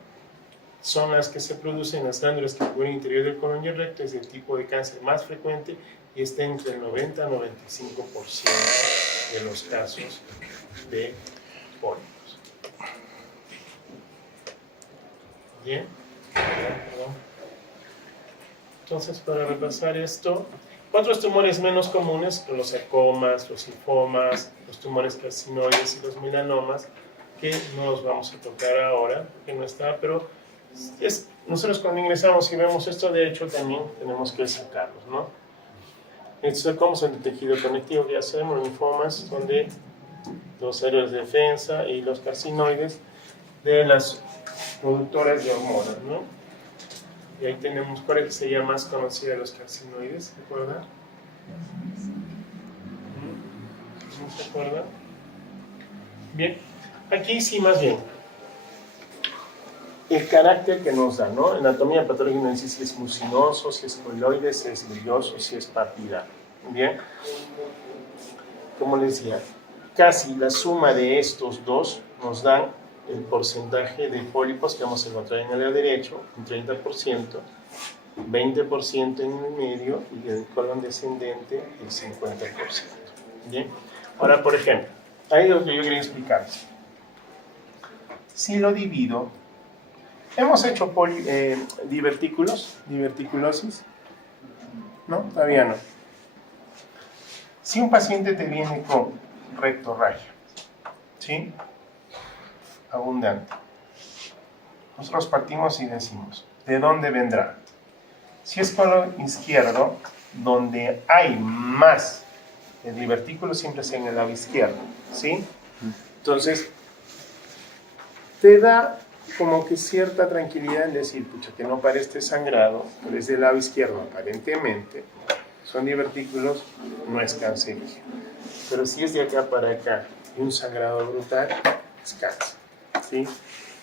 son las que se producen en las glándulas que cubren el interior del colon y el recto, es el tipo de cáncer más frecuente y está entre el 90 a 95% de los casos de pólipos. Bien, perdón. Entonces, para repasar esto, otros tumores menos comunes, los sarcomas, los linfomas, los tumores carcinoides y los melanomas, que no los vamos a tocar ahora, porque no está, pero nosotros cuando ingresamos y vemos esto, de hecho, también tenemos que sacarlos, ¿no? Estos sarcomas son de tejido conectivo, que ya sabemos, los linfomas son de los héroes de defensa y los carcinoides de las productoras de hormonas, ¿no? Y ahí tenemos, ¿cuál es que sería más conocida de los carcinoides? ¿Se acuerdan? ¿No se acuerdan? Bien. Aquí sí, más bien, el carácter que nos da, ¿no? En anatomía patológica nos dice si es mucinoso, si es coloide, si es glioso, si es papila. Bien, como les decía, casi la suma de estos dos nos dan el porcentaje de pólipos que vamos a encontrar en el lado derecho, un 30%, 20% en el medio y el colon descendente el 50%. Bien, ahora por ejemplo, ahí es lo que yo quería explicarles. Si lo divido, hemos hecho diverticulosis, ¿no? Todavía no. Si un paciente te viene con rectorragia, ¿sí? Abundante, nosotros partimos y decimos, ¿de dónde vendrá? Si es colon izquierdo, donde hay más el divertículo siempre es en el lado izquierdo, ¿sí? Entonces, te da como que cierta tranquilidad en decir, pucha, que no parece sangrado, pero es del lado izquierdo aparentemente, son divertículos, no es cancerígeno. Pero si es de acá para acá y un sangrado brutal, es cáncer, ¿sí?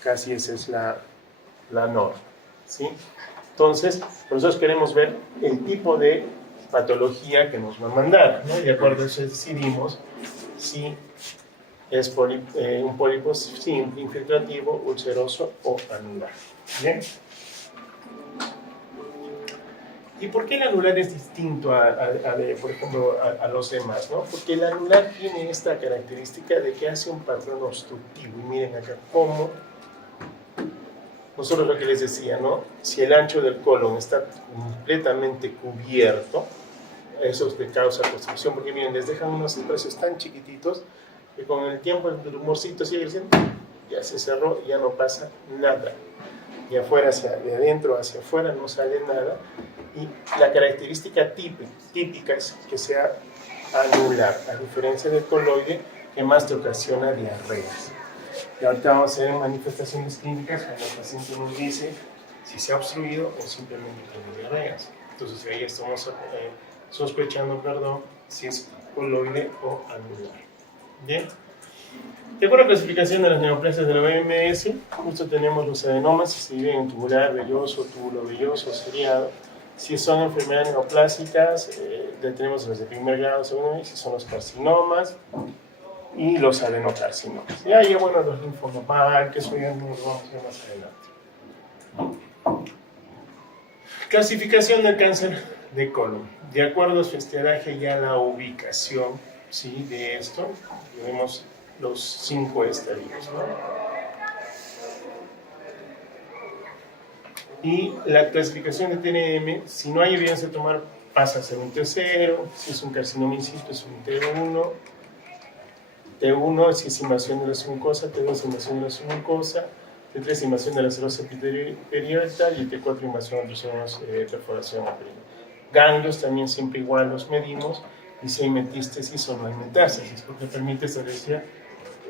Casi esa es la norma, ¿sí? Entonces, nosotros queremos ver el tipo de patología que nos va a mandar, ¿no? Y de acuerdo a eso decidimos si es un pólipo simple, infiltrativo, ulceroso o anular. ¿Bien? ¿Y por qué el anular es distinto por ejemplo, a los demás, ¿no? Porque el anular tiene esta característica de que hace un patrón obstructivo. Y miren acá cómo nosotros lo que les decía, ¿no? Si el ancho del colon está completamente cubierto, eso es de causa obstrucción, porque miren, les dejan unos espacios tan chiquititos que con el tiempo el tumorcito sigue creciendo, ya se cerró, ya no pasa nada. De afuera de adentro hacia afuera no sale nada. Y la característica típica es que sea anular, a diferencia del coloide, que más te ocasiona diarreas. Y ahorita vamos a ver manifestaciones clínicas cuando el paciente nos dice si se ha obstruido o simplemente tiene diarreas. Entonces ahí estamos sospechando, si es coloide o anular. Bien. De acuerdo a la clasificación de las neoplasias de la OMS, justo tenemos los adenomas, si se dividen en tubular, velloso, túbulo velloso, seriado. Si son enfermedades neoplásicas, tenemos los de primer grado, segundo, y si son los carcinomas y los adenocarcinomas. Y ahí, bueno, los linfonomas, que eso ya no lo vamos a ver más adelante. Clasificación del cáncer de colon. De acuerdo a su estadiaje y a la ubicación, ¿sí?, de esto, tenemos los 5 estadios, ¿no? Y la clasificación de TNM, si no hay evidencia de tumor, pasa a ser un T0, si es un carcinoma in situ es un T1, T1 si es invasión de la submucosa, T2 es invasión de la submucosa, T3 invasión de la cerosa periortal y T4 invasión de los órganos de perforación periortal. Ganglios también siempre igual los medimos, y si hay metástasis o no hay metástasis, porque permite establecer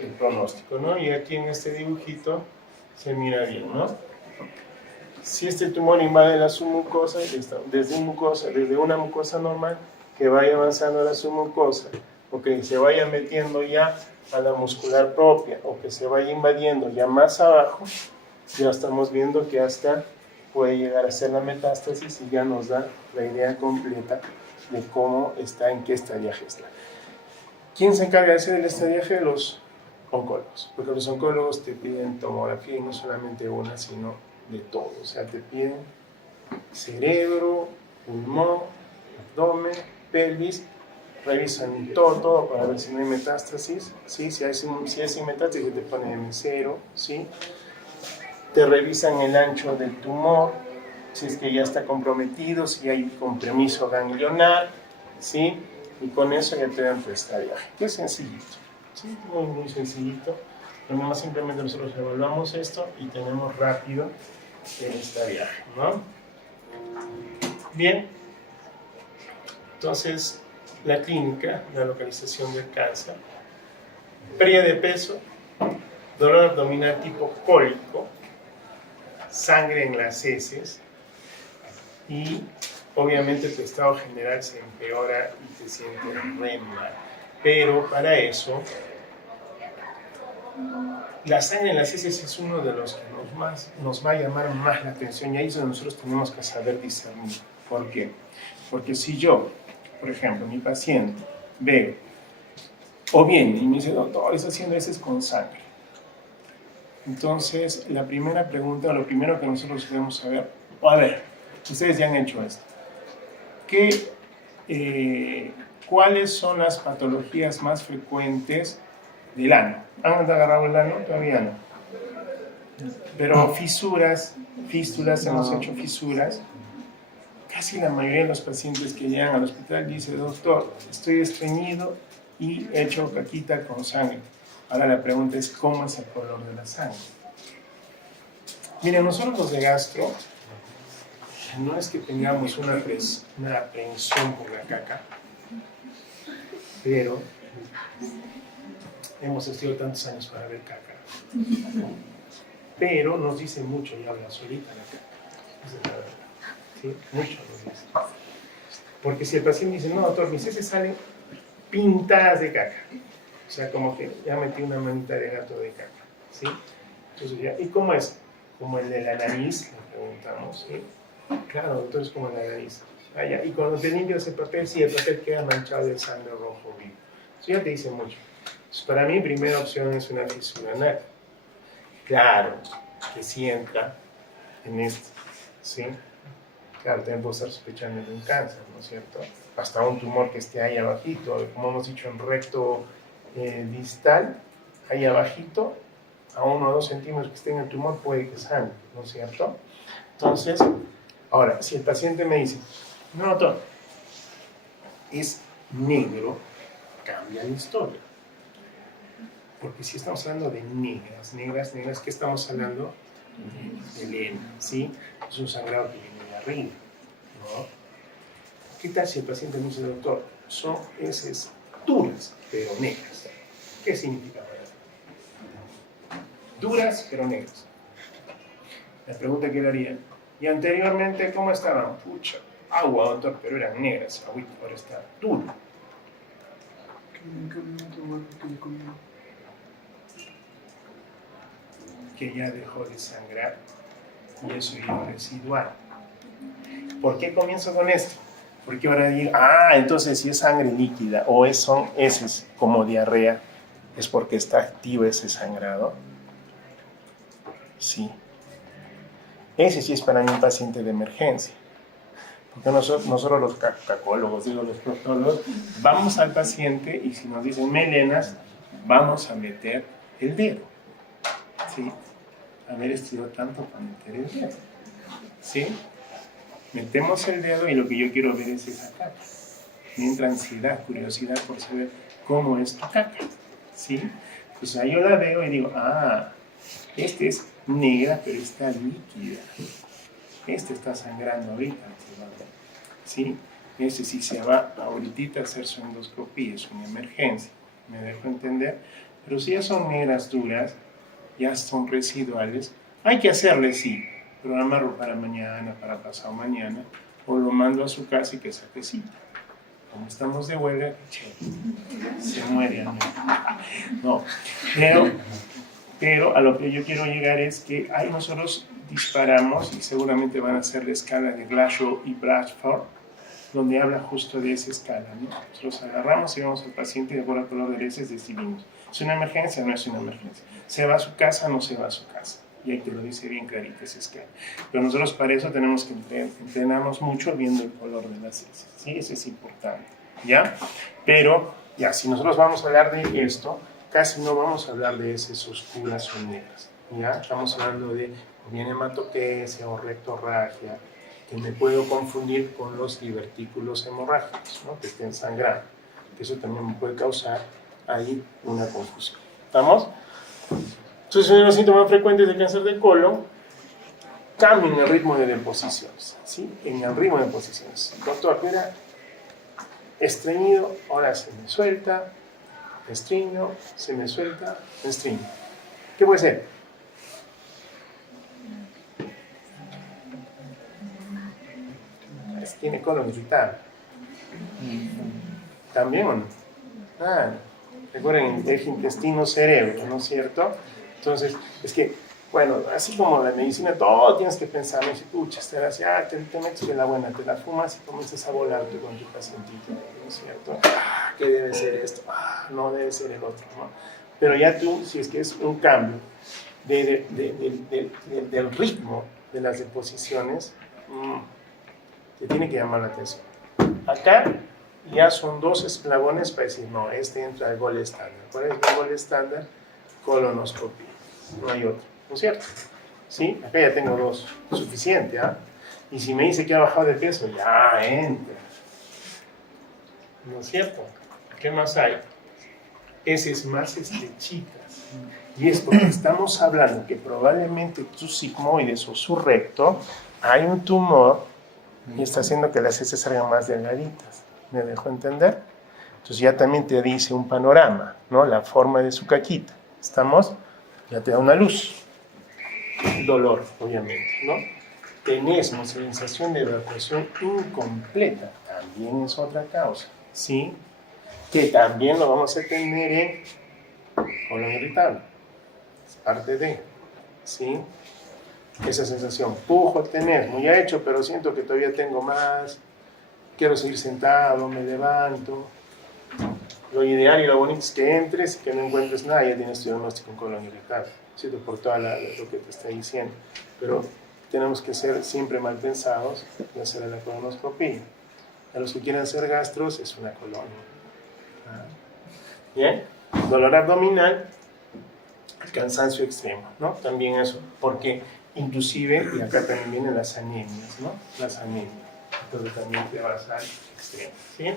el pronóstico, ¿no? Y aquí en este dibujito se mira bien, ¿no? Si este tumor invade la submucosa, desde una mucosa normal, que vaya avanzando a la submucosa, o que se vaya metiendo ya a la muscular propia, o que se vaya invadiendo ya más abajo, ya estamos viendo que hasta puede llegar a ser la metástasis y ya nos da la idea completa de cómo está, en qué estadiaje está. ¿Quién se encarga de hacer el estadiaje? Los oncólogos, porque los oncólogos te piden tomografía y no solamente una, sino de todo, o sea, te piden cerebro, pulmón, abdomen, pelvis, revisan todo para ver si no hay metástasis, ¿sí? Si hay metástasis te ponen M0, ¿sí? Te revisan el ancho del tumor, si es que ya está comprometido, si hay compromiso ganglionar, ¿sí? Y con eso ya te dan tu estadiaje, que es sencillito, ¿sí? Muy sencillito. Pero más simplemente nosotros evaluamos esto y tenemos rápido el estadiaje, ¿no? Bien, entonces la clínica, la localización del cáncer, pérdida de peso, dolor abdominal tipo cólico, sangre en las heces y obviamente tu estado general se empeora y te sientes re mal. Pero para eso, la sangre en las heces es uno de los que nos va a llamar más la atención, y ahí es donde nosotros tenemos que saber discernir. ¿Por qué? Porque si yo, por ejemplo, mi paciente ve o viene y me dice, doctor, está haciendo heces con sangre, entonces la primera pregunta, lo primero que nosotros debemos saber, a ver, ustedes ya han hecho esto, ¿cuáles son las patologías más frecuentes del ano? ¿Han agarrado el ano? Todavía no. Pero fístulas, hemos hecho fisuras. Casi la mayoría de los pacientes que llegan al hospital dicen, doctor, estoy estreñido y he hecho caquita con sangre. Ahora la pregunta es, ¿cómo es el color de la sangre? Miren, nosotros los de gastro, no es que tengamos una aprehensión por la caca, pero hemos estudiado tantos años para ver caca. Pero nos dice mucho, y habla solita la caca. Esa es la verdad. ¿Sí? Mucho nos dice. Porque si el paciente dice, no, doctor, mis heces salen pintadas de caca. O sea, como que ya metí una manita de gato de caca. ¿Sí? Entonces ya, ¿y cómo es? Como el de la nariz, le preguntamos. ¿Sí? Claro, doctor, es como la nariz. Ah, ya. Y cuando te limpias el papel, sí, el papel queda manchado de sangre rojo vivo. Eso ya te dice mucho. Entonces, para mí, primera opción es una fisura anal. Claro, que sí entra en esto, ¿sí? Claro, también puedo estar sospechando de un cáncer, ¿no es cierto? Hasta un tumor que esté ahí abajito, como hemos dicho en recto distal, ahí abajito, a 1 o 2 centímetros que esté en el tumor, puede que sangre, ¿no es cierto? Entonces, ahora, si el paciente me dice, no, doctor, es negro, cambia la historia. Porque si estamos hablando de negras, ¿qué estamos hablando? De lena, ¿sí? Es un sangrado que viene de arriba, ¿no? ¿Qué tal si el paciente me dice, doctor, son heces duras, pero negras. ¿Qué significa para ti? Duras, pero negras. La pregunta que le haría, y anteriormente, ¿cómo estaban? Pucha, agua, doctor, pero eran negras, agüita, ahora está duro. ¿En qué momento bueno que le comí? Que ya dejó de sangrar y eso ya es residual. ¿Por qué comienzo con esto? Porque ahora digo, entonces si es sangre líquida o son heces como diarrea, es porque está activo ese sangrado. Sí. Ese sí es para mí un paciente de emergencia. Porque nosotros los cacólogos, los proctólogos, vamos al paciente y si nos dicen melenas, vamos a meter el dedo. ¿Sí? Haber estudiado tanto para meter el dedo. ¿Sí? Metemos el dedo y lo que yo quiero ver es esa caca. Me entra ansiedad, curiosidad por saber cómo es tu caca. ¿Sí? Pues ahí yo la veo y digo, esta es negra pero está líquida. Este está sangrando ahorita. ¿Sí? Ese sí se va ahorita a hacer su endoscopía, es una emergencia. ¿Me dejo entender? Pero si ya son negras duras, ya son residuales, hay que hacerle, sí, programarlo para mañana, para pasado mañana, o lo mando a su casa y que saque cita. Como estamos de huelga, se muere a mí. No, pero a lo que yo quiero llegar es que ahí nosotros disparamos, y seguramente van a hacer la escala de Glasgow y Bradford, donde habla justo de esa escala, ¿no? Nosotros agarramos y vamos al paciente y de acuerdo al color de heces decidimos. ¿Es una emergencia o no es una emergencia? ¿Se va a su casa o no se va a su casa? Y ahí te lo dice bien clarito esa escala. Pero nosotros para eso tenemos que entrenarnos mucho viendo el color de las heces, ¿sí? Eso es importante, ¿ya? Pero, ya, si nosotros vamos a hablar de esto, casi no vamos a hablar de heces oscuras o negras, ¿ya? Estamos hablando de bien hematopesia o rectorragia, que me puedo confundir con los divertículos hemorrágicos, ¿no? Que estén sangrando. Eso también me puede causar ahí una confusión. ¿Estamos? Entonces, uno de los síntomas frecuentes de cáncer de colon, cambio en el ritmo de deposiciones, ¿sí? En el ritmo de deposiciones. Doctor, era estreñido, ahora se me suelta, estreño, se me suelta, estreño. ¿Qué puede ser? Tiene colon irritable. ¿También o no? Recuerden el eje intestino-cerebro, ¿no es cierto? Entonces, es que, bueno, así como la medicina, todo tienes que pensar, no si pucha, te metes de la buena, te la fumas y comienzas a volarte con tu pacientito, ¿no es cierto? ¿Qué debe ser esto? No debe ser el otro, ¿no? Pero ya tú, si es que es un cambio del ritmo de las deposiciones, te tiene que llamar la atención. Acá ya son dos eslabones para decir, no, este entra al gol estándar. ¿Cuál es el gol estándar? Colonoscopia. No hay otro, ¿no es cierto? ¿Sí? Acá ya tengo dos, suficiente, ¿ah? Y si me dice que ha bajado de peso, ya entra. ¿No es cierto? ¿Qué más hay? Heces más estrechitas. Y es porque estamos hablando que probablemente tu sigmoides o su recto hay un tumor y está haciendo que las heces salgan más delgaditas. ¿Me dejo entender? Entonces ya también te dice un panorama, ¿no? La forma de su caquita. ¿Estamos? Ya te da una luz. Dolor, obviamente, ¿no? Tenés una sensación de evacuación incompleta. También es otra causa, ¿sí? Que también lo vamos a tener en colon irritable. Es parte de, ¿sí? Esa sensación. Pujo tener, muy hecho, pero siento que todavía tengo más. Quiero seguir sentado, me levanto. Lo ideal y lo bonito es que entres y que no encuentres nada, ya tienes tu diagnóstico en colon irritable, ¿cierto? Por todo lo que te está diciendo. Pero tenemos que ser siempre mal pensados y hacer la colonoscopia. A los que quieran hacer gastros es una colonia. Bien, dolor abdominal, cansancio extremo, ¿no? También eso, porque inclusive, y acá también vienen las anemias, ¿no? Las anemias, entonces también te vas al extremo, ¿sí?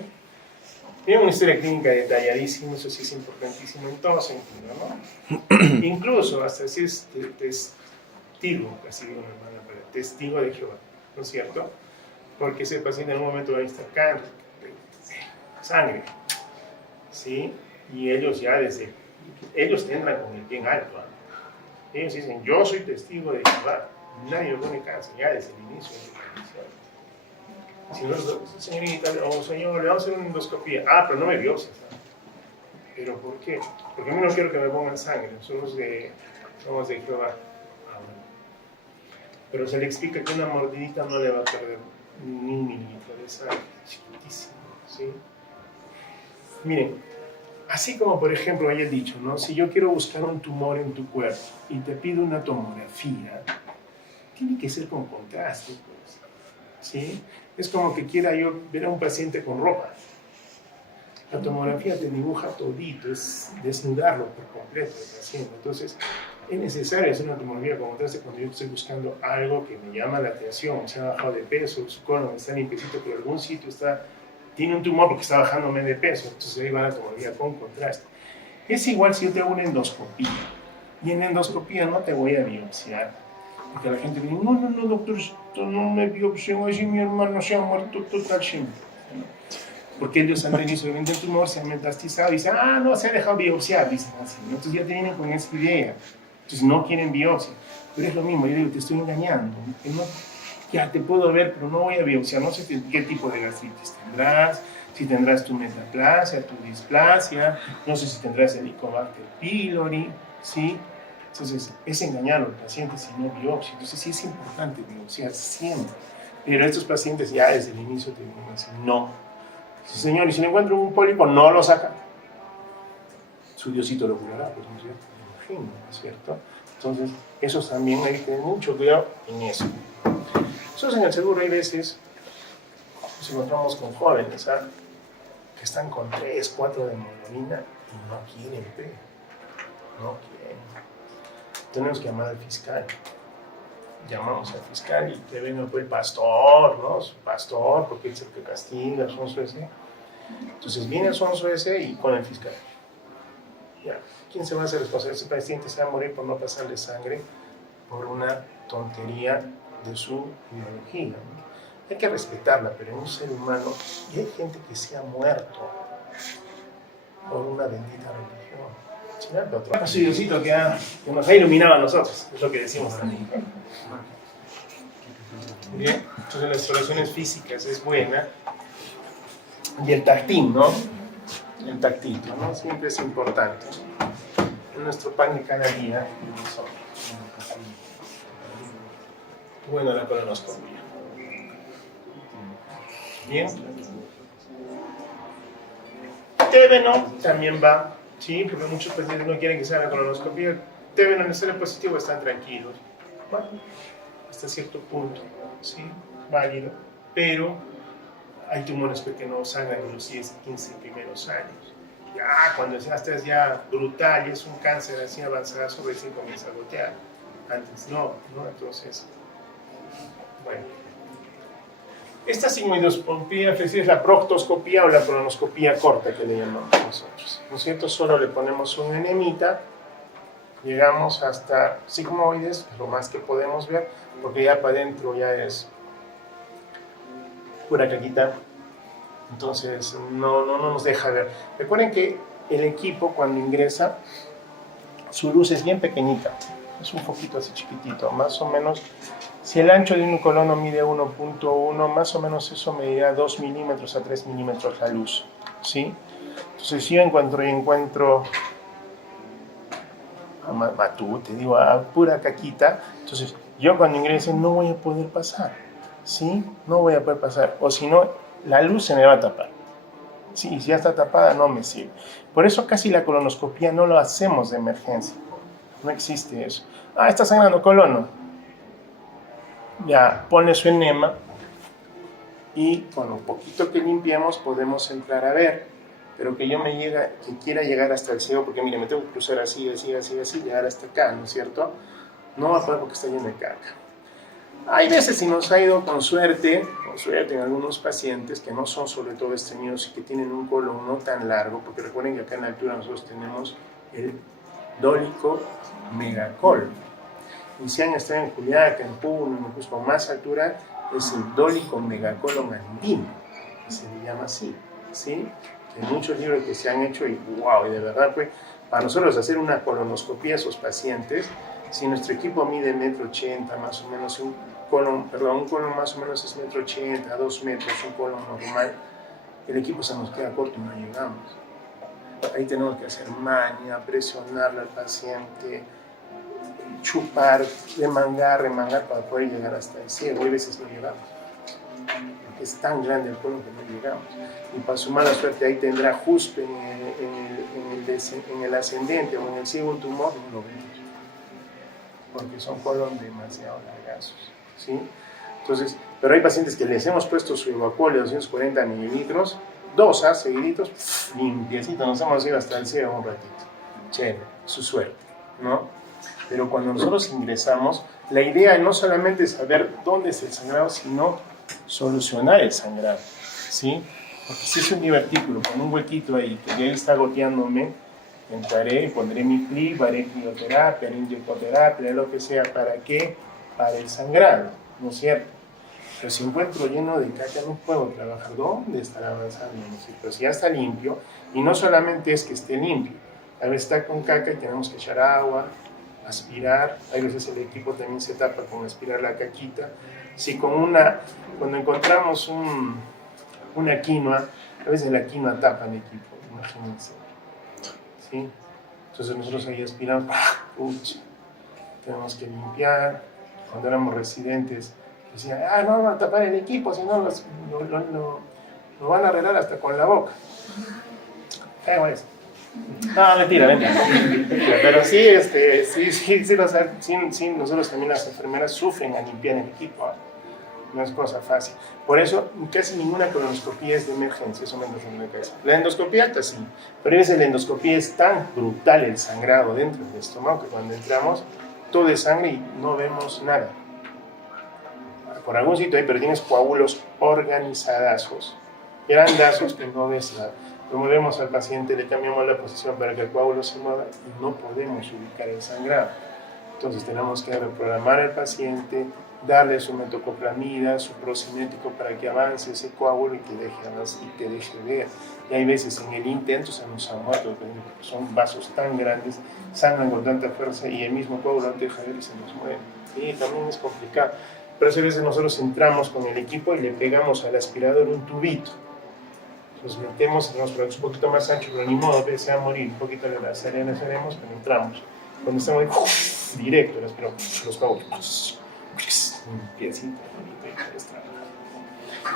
Tiene una historia clínica detalladísima, eso sí es importantísimo en todo sentido, ¿no? Incluso hasta si es testigo, casi digo una hermana, pero testigo de Jehová, ¿no es cierto? Porque ese paciente en un momento va a estar cáncer, sangre, ¿sí? Y ellos ya ellos te entran con el bien alto, ¿eh? Ellos dicen, yo soy testigo de Jehová, nadie me pone cáncer, ya desde el inicio de la condición. Si nosotros, señorita, o señor, le vamos a hacer una endoscopía, pero no me biopsias, ¿no? ¿Pero por qué? Porque a mí no quiero que me pongan sangre, somos de Jehová. Bueno. Pero se le explica que una mordidita no le va a perder ni un milímetro de sangre, chiquitísimo, ¿sí? Miren, así como por ejemplo haya dicho, ¿no? Si yo quiero buscar un tumor en tu cuerpo y te pido una tomografía, tiene que ser con contraste, pues, ¿sí? Es como que quiera yo ver a un paciente con ropa. La tomografía te dibuja todito, es desnudarlo por completo el paciente. Entonces, es necesario hacer una tomografía con contraste cuando yo estoy buscando algo que me llama la atención, se ha bajado de peso, su colon está limpiecito, pero algún sitio tiene un tumor porque está bajándome de peso, entonces ahí va la tomografía con contraste. Es igual si yo te hago una endoscopía, y en la endoscopía no te voy a biopsiar, porque la gente dice, no, doctor, esto no me biopsió, así mi hermano se ha muerto total siempre. Porque ellos han tenido solamente el tumor, se han metastizado y dicen, no, se ha dejado biopsiar, dicen así. Entonces ya te vienen con esa idea, entonces no quieren biopsia. Pero es lo mismo, yo digo, te estoy engañando, ya te puedo ver, pero no voy a biopsiar, no sé qué tipo de gastritis tendrás, si tendrás tu metaplasia, tu displasia, no sé si tendrás Helicobacter pylori, ¿sí? Entonces, es engañar al paciente si no biopsia. Entonces, sí es importante biopsiar siempre. Pero estos pacientes ya desde el inicio te dicen, no. Sí, señor, y si le encuentro un pólipo, no lo saca. Su Diosito lo curará, pues, ¿no es cierto? Me imagino, ¿no es cierto? Entonces, eso también hay que tener mucho cuidado en eso. Nosotros en el seguro hay veces nos encontramos con jóvenes, que están con 3, 4 de hemoglobina y no quieren ver, no quieren. Tenemos que llamar al fiscal. Llamamos al fiscal y te ven el pastor, ¿no? Su pastor, porque es el que castiga, el sonso ese. Entonces viene el sonso ese y con el fiscal. Ya, ¿quién se va a hacer responsable? Ese paciente se va a morir por no pasarle sangre por una tontería de su biología, ¿no? Hay que respetarla, pero en un ser humano, y hay gente que se ha muerto por una bendita religión. Otro Diosito que nos ha iluminado a nosotros, es lo que decimos también. Bien, entonces las exploraciones físicas es buena. Y el tactín, ¿no? El tactito, ¿no? Siempre es importante. En nuestro pan de cada día. Bueno, la colonoscopia. Bien. Téveno también va, ¿sí? Porque muchos pacientes no quieren que se haga la colonoscopia. Téveno en el sale positivo están tranquilos. Bueno, hasta cierto punto, ¿sí? Válido. Pero hay tumores que no sangran en los 10, 15 primeros años. Ya, cuando ya estás ya brutal y es un cáncer así avanzado, recién comienza a gotear. Antes no, entonces, bueno. Esta sigmoidoscopía es la proctoscopía o la colonoscopía corta que le llamamos nosotros, ¿no es cierto? Solo le ponemos un enemita, llegamos hasta sigmoides, lo más que podemos ver, porque ya para adentro ya es pura caquita, entonces no nos deja ver. Recuerden que el equipo cuando ingresa, su luz es bien pequeñita, es un foquito así chiquitito, más o menos. Si el ancho de un colono mide 1.1, más o menos eso medirá 2 milímetros a 3 milímetros la luz, ¿sí? Entonces si yo encuentro te digo, a pura caquita, entonces yo cuando ingrese no voy a poder pasar, ¿sí? No voy a poder pasar, o si no, la luz se me va a tapar. Sí, si ya está tapada no me sirve. Por eso casi la colonoscopía no lo hacemos de emergencia, no existe eso. Está sangrando colono. Ya, pone su enema y con lo poquito que limpiemos podemos entrar a ver, pero que quiera llegar hasta el CEO, porque mire, me tengo que cruzar así, llegar hasta acá, ¿no es cierto? No va a poder porque está lleno de caca. Hay veces si nos ha ido con suerte en algunos pacientes que no son sobre todo estreñidos y que tienen un colon no tan largo, porque recuerden que acá en la altura nosotros tenemos el dólico megacolon. Y si han estado en Juliaca, en Puno, incluso con más altura, es el dólico megacolon andino, que se le llama así. ¿sí? Hay muchos libros que se han hecho y wow, y de verdad, pues, para nosotros hacer una colonoscopia a esos pacientes, si nuestro equipo mide 1,80 m más o menos, un colon más o menos es 1,80 m, 2 metros, un colon normal, el equipo se nos queda corto y no llegamos. Ahí tenemos que hacer maña, presionarle al paciente, chupar, remangar para poder llegar hasta el ciego. Y a veces no llegamos. Porque es tan grande el colon que no llegamos. Y para su mala suerte ahí tendrá justo en el ascendente o en el ciego un tumor, no lo vemos. Porque son colon demasiado largazos, ¿sí? Entonces, pero hay pacientes que les hemos puesto su evacuol de 240 mililitros, 2 seguiditos, limpiecito, nos hemos ido hasta el cielo un ratito. Chévere, su suerte, ¿no? Pero cuando nosotros ingresamos, la idea no solamente es saber dónde es el sangrado, sino solucionar el sangrado, ¿sí? Porque si es un divertículo con un huequito ahí que ya está goteándome, entraré y pondré mi clip, haré crioterapia, haré inyectoterapia, lo que sea. ¿Para qué? Para el sangrado, ¿no es cierto? Pero si encuentro lleno de caca, no puedo trabajar. ¿Dónde estará avanzando? Pero si ya está limpio, y no solamente es que esté limpio, a veces está con caca y tenemos que echar agua, aspirar, a veces el equipo también se tapa con aspirar la caquita. Si cuando encontramos una quinoa, a veces la quinoa tapa el equipo, imagínense. ¿Sí? Entonces nosotros ahí aspiramos, tenemos que limpiar. Cuando éramos residentes decían, no van a tapar el equipo, si no lo van a arreglar hasta con la boca. Eso. No, mentira. Pero sí, nosotros también las enfermeras sufren a limpiar el equipo, ¿eh? No es cosa fácil. Por eso, casi ninguna colonoscopía es de emergencia, eso me anda en la cabeza. La endoscopía alta sí, pero a veces la endoscopía es tan brutal el sangrado dentro del estómago que cuando entramos todo es sangre y no vemos nada. Por algún sitio ahí, pero tienes coágulos organizadazos, grandazos que no ves nada. Removemos al paciente, le cambiamos la posición para que el coágulo se mueva y no podemos ubicar el sangrado. Entonces tenemos que reprogramar al paciente, darle su metoclopramida, su procinético para que avance ese coágulo y te deje ver. Y hay veces en el intento se nos ha muerto, porque son vasos tan grandes, sangran con tanta fuerza y el mismo coágulo no te deja ver y se nos muere. Sí, también es complicado. Pero a veces nosotros entramos con el equipo y le pegamos al aspirador un tubito. Nos metemos, nos ponemos un poquito más ancho, pero ni modo, se va a morir. Un poquito le haremos, pero entramos. Cuando estamos ahí, directo, los coágulos. Un piecito,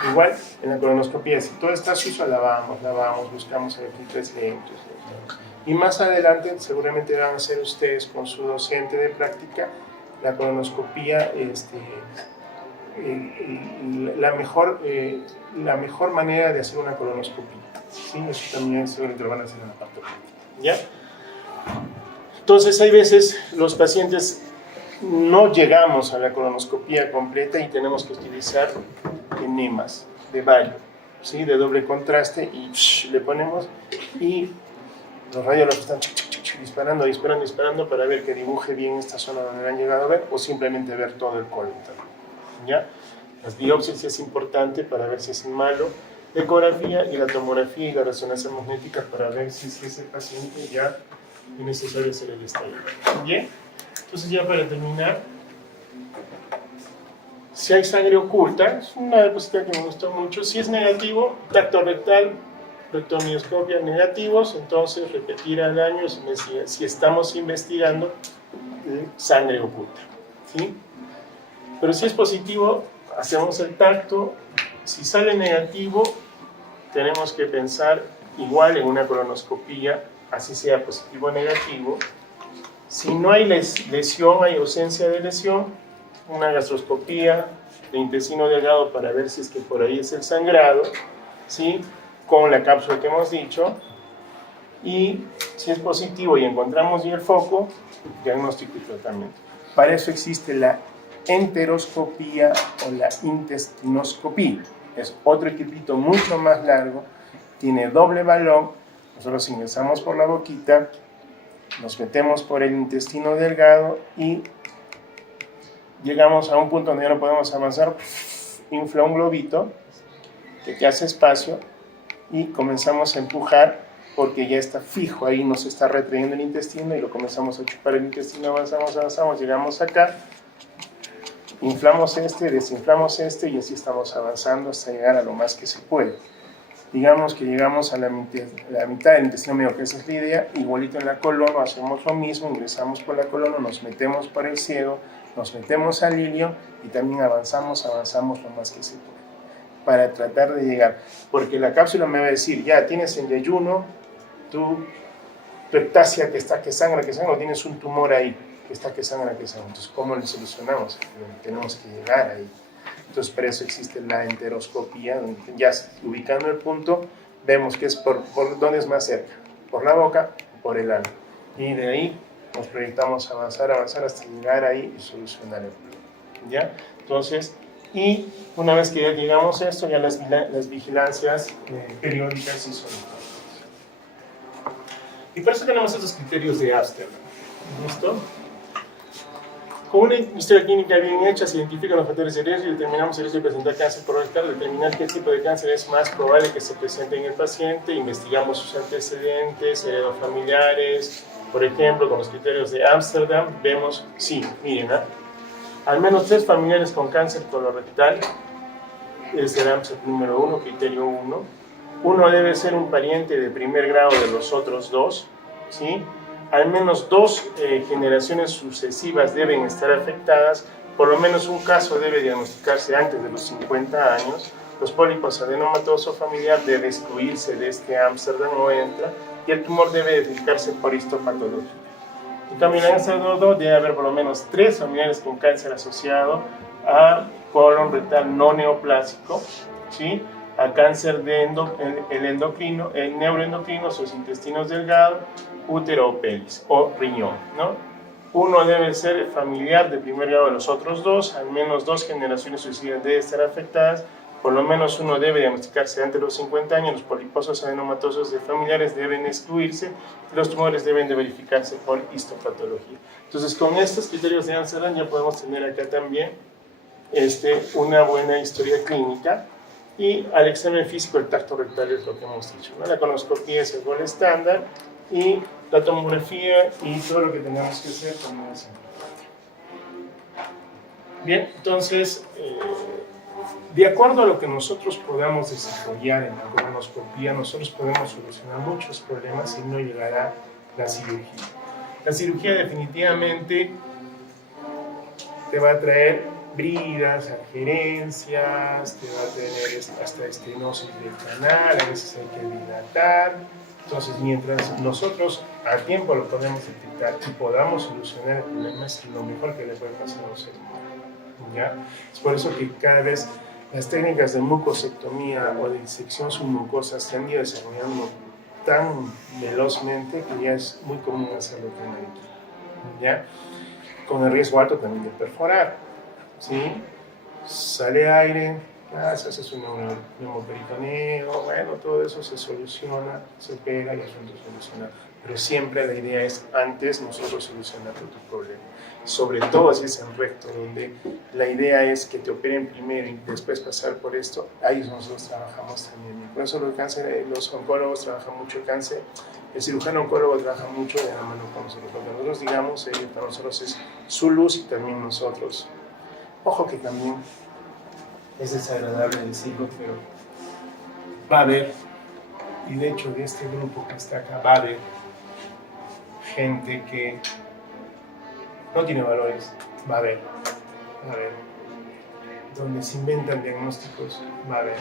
igual en la colonoscopia, si todo está sucio, lavamos, buscamos el filtros lentos. Y más adelante, seguramente van a hacer ustedes con su docente de práctica la colonoscopia, la mejor manera de hacer una colonoscopia. ¿Sí? Eso también seguramente lo van a hacer en la parte práctica. ¿Ya? Entonces, hay veces los pacientes no llegamos a la colonoscopia completa y tenemos que utilizar enemas de bario, ¿sí? De doble contraste y le ponemos y los radiólogos están disparando para ver que dibuje bien esta zona donde han llegado a ver o simplemente ver todo el colon. ¿Ya? Las biopsias es importante para ver si es malo, la ecografía y la tomografía y la resonancia magnética para ver si es ese paciente ya es necesario hacer el estudio. ¿Bien? Entonces ya para terminar, si hay sangre oculta, es una diapositiva que me gustó mucho. Si es negativo, tacto rectal, rectomioscopia negativos, entonces repetir al año si estamos investigando sangre oculta, ¿sí? Pero si es positivo, hacemos el tacto. Si sale negativo, tenemos que pensar igual en una colonoscopia, así sea positivo o negativo. Si no hay lesión, hay ausencia de lesión, una gastroscopía de intestino delgado para ver si es que por ahí es el sangrado, ¿sí? Con la cápsula que hemos dicho. Y si es positivo y encontramos ya el foco, diagnóstico y tratamiento. Para eso existe la enteroscopía o la intestinoscopía. Es otro equipito mucho más largo, tiene doble balón, nosotros ingresamos por la boquita, nos metemos por el intestino delgado y llegamos a un punto donde ya no podemos avanzar, infla un globito que te hace espacio y comenzamos a empujar porque ya está fijo, ahí nos está retrayendo el intestino y lo comenzamos a chupar el intestino, avanzamos, llegamos acá, inflamos desinflamos y así estamos avanzando hasta llegar a lo más que se puede. Digamos que llegamos a la mitad del intestino medio, que esa es la idea, igualito en la colon, hacemos lo mismo, ingresamos por la colon, nos metemos por el ciego, nos metemos al ilio y también avanzamos lo más que se puede, para tratar de llegar, porque la cápsula me va a decir, ya tienes en ayuno, tu ectasia que sangra, o tienes un tumor ahí, que sangra, entonces ¿cómo lo solucionamos? Tenemos que llegar ahí. Entonces, por eso existe la enteroscopía, donde ya ubicando el punto, vemos que es por dónde es más cerca, por la boca o por el ano. Y de ahí nos proyectamos a avanzar hasta llegar ahí y solucionar el problema. ¿Ya? Entonces, y una vez que ya llegamos a esto, ya las vigilancias periódicas sí son importantes. Y por eso tenemos estos criterios de Amsterdam. ¿Listo? Con una historia clínica bien hecha, se identifican los factores de riesgo y determinamos el riesgo de presentar cáncer colorectal, determinar qué tipo de cáncer es más probable que se presente en el paciente, investigamos sus antecedentes, heredofamiliares, por ejemplo, con los criterios de Amsterdam, vemos, sí, miren, al menos 3 familiares con cáncer colorectal, es el Amsterdam número 1, criterio 1. Uno debe ser un pariente de primer grado de los otros 2, ¿sí? Al menos 2 generaciones sucesivas deben estar afectadas, por lo menos un caso debe diagnosticarse antes de los 50 años, los pólipos adenomatoso familiar debe excluirse de este Amsterdam, no entra, y el tumor debe identificarse por histopatología. En cambio, en Amsterdam 2 debe haber por lo menos 3 familiares con cáncer asociado a colon retal no neoplásico, ¿sí? A cáncer de el neuroendocrino, sus intestinos delgados, útero o pelvis, o riñón, ¿no? Uno debe ser familiar de primer grado de los otros 2, al menos 2 generaciones suicidas deben estar afectadas, por lo menos uno debe diagnosticarse antes de los 50 años, los poliposos adenomatosos de familiares deben excluirse, los tumores deben de verificarse por histopatología. Entonces, con estos criterios de Amsterdam ya podemos tener acá también una buena historia clínica. Y al examen físico, el tacto rectal es lo que hemos dicho, ¿no? La colonoscopia es el gol estándar y la tomografía y todo lo que tengamos que hacer también es importante. Bien, entonces, de acuerdo a lo que nosotros podamos desarrollar en la colonoscopia, nosotros podemos solucionar muchos problemas y no llegará la cirugía. La cirugía definitivamente te va a traer bridas, adherencias, te va a tener hasta estenosis del canal, a veces hay que dilatar. Entonces, mientras nosotros a tiempo lo podemos detectar y podamos solucionar el problema, es lo mejor que le puede pasar a un ser humano, ¿ya? Es por eso que cada vez las técnicas de mucosectomía o de disección submucosa se han ido desarrollando tan velozmente que ya es muy común hacerlo también aquí, ¿ya? Con el riesgo alto también de perforar, ¿sí? Sale aire, se hace un neumoperitoneo, bueno, todo eso se soluciona, se opera y el asunto soluciona. Pero siempre la idea es antes nosotros solucionar tu problema. Sobre todo si es en recto, donde la idea es que te operen primero y después pasar por esto, ahí nosotros trabajamos también. Por eso los oncólogos trabajan mucho el cáncer, el cirujano oncólogo trabaja mucho de la mano con nosotros. Lo que nosotros digamos, para nosotros es su luz y también nosotros. Ojo que también es desagradable decirlo, pero va a haber, y de hecho de este grupo que está acá, va a haber gente que no tiene valores, va a haber, donde se inventan diagnósticos, va a haber,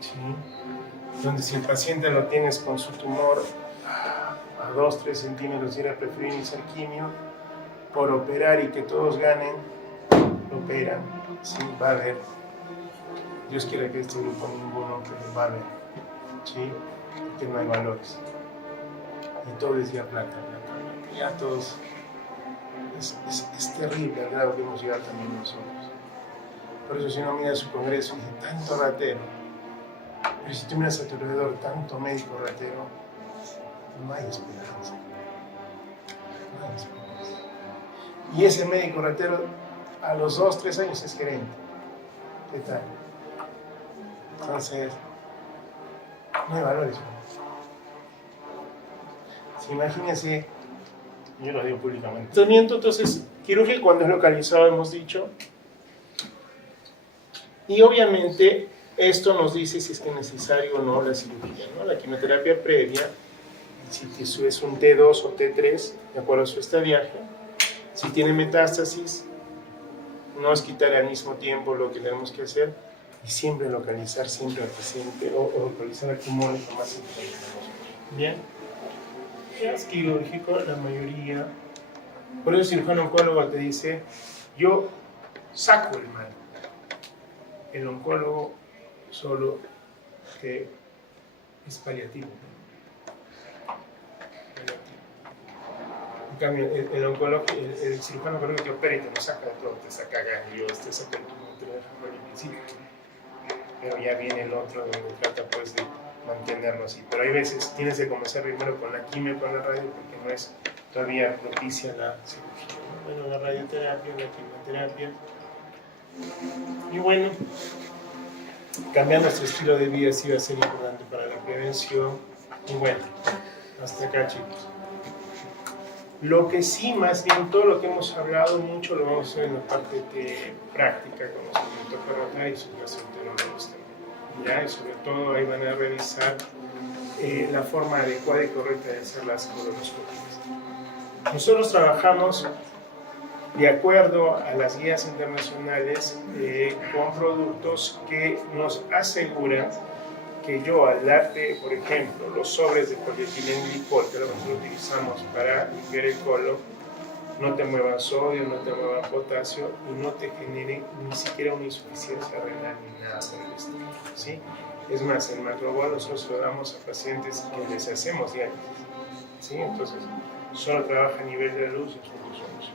¿sí? Donde si el paciente lo tienes con su tumor a 2-3 centímetros, era preferible iniciar quimio por operar y que todos ganen, operan, sí, va a haber. Dios quiere que este grupo ninguno que va a haber, ¿sí? Porque no hay valores. Y todo es ya plata, ya todos. Es terrible el grado que hemos llegado también nosotros. Por eso si uno mira su congreso y dice, tanto ratero, pero si tú miras a tu alrededor, tanto médico ratero, no hay esperanza. No hay esperanza. Y ese médico ratero a los 2-3 años es gerente. ¿Qué tal? Entonces, No hay valores. Sí, imagínense, yo lo digo públicamente. Tratamiento, entonces, quirúrgico cuando es localizado, hemos dicho. Y obviamente esto nos dice si es que es necesario o no la cirugía, ¿no? La quimioterapia previa, si es un T2 o T3, de acuerdo a su estadiaje. Si tiene metástasis, no es quitar al mismo tiempo lo que tenemos que hacer y siempre localizar siempre al paciente o localizar el tumor lo más importante. Bien, es quirúrgico la mayoría. Por eso el cirujano oncólogo te dice, yo saco el mal. El oncólogo solo que es paliativo. En cambio, el oncólogo, el cirujano oncólogo te opera y te lo saca de todo, te saca ganglios, te saca el tumor, te lo deja muy difícil. Pero ya viene el otro donde trata pues de mantenerlo así. Pero hay veces tienes que comenzar primero con la quimio, con la radio, porque no es todavía propicia la cirugía, ¿no? Bueno, la radioterapia, la quimioterapia. Y bueno, cambiar nuestro estilo de vida sí va a ser importante para la prevención. Y bueno, hasta acá, chicos. Lo que sí, más bien, todo lo que hemos hablado mucho lo vamos a hacer en la parte de práctica, conocimiento para y su gastroenterologista. Ya, y sobre todo ahí van a revisar la forma adecuada y correcta de hacer las colonoscopías. Nosotros trabajamos de acuerdo a las guías internacionales con productos que nos aseguran que yo al darte, por ejemplo, los sobres de polietilenglicol, que es lo que nosotros utilizamos para limpiar el colon, no te muevan sodio, no te muevan potasio y no te generen ni siquiera una insuficiencia renal ni nada por el estilo, ¿sí? Es más, el macrobol nosotros lo damos a pacientes que les hacemos diálisis, ¿sí? Entonces, solo trabaja a nivel de la luz y nosotros somos.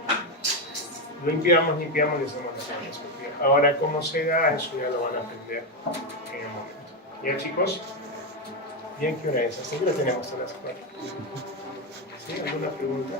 Limpiamos, les hacemos la colonoscopia. Ahora, ¿cómo se da? Eso ya lo van a aprender en el momento. ¿Ya, chicos? Bien, ¿qué hora es? Hasta que lo tenemos a las 4. ¿Sí? ¿Alguna pregunta?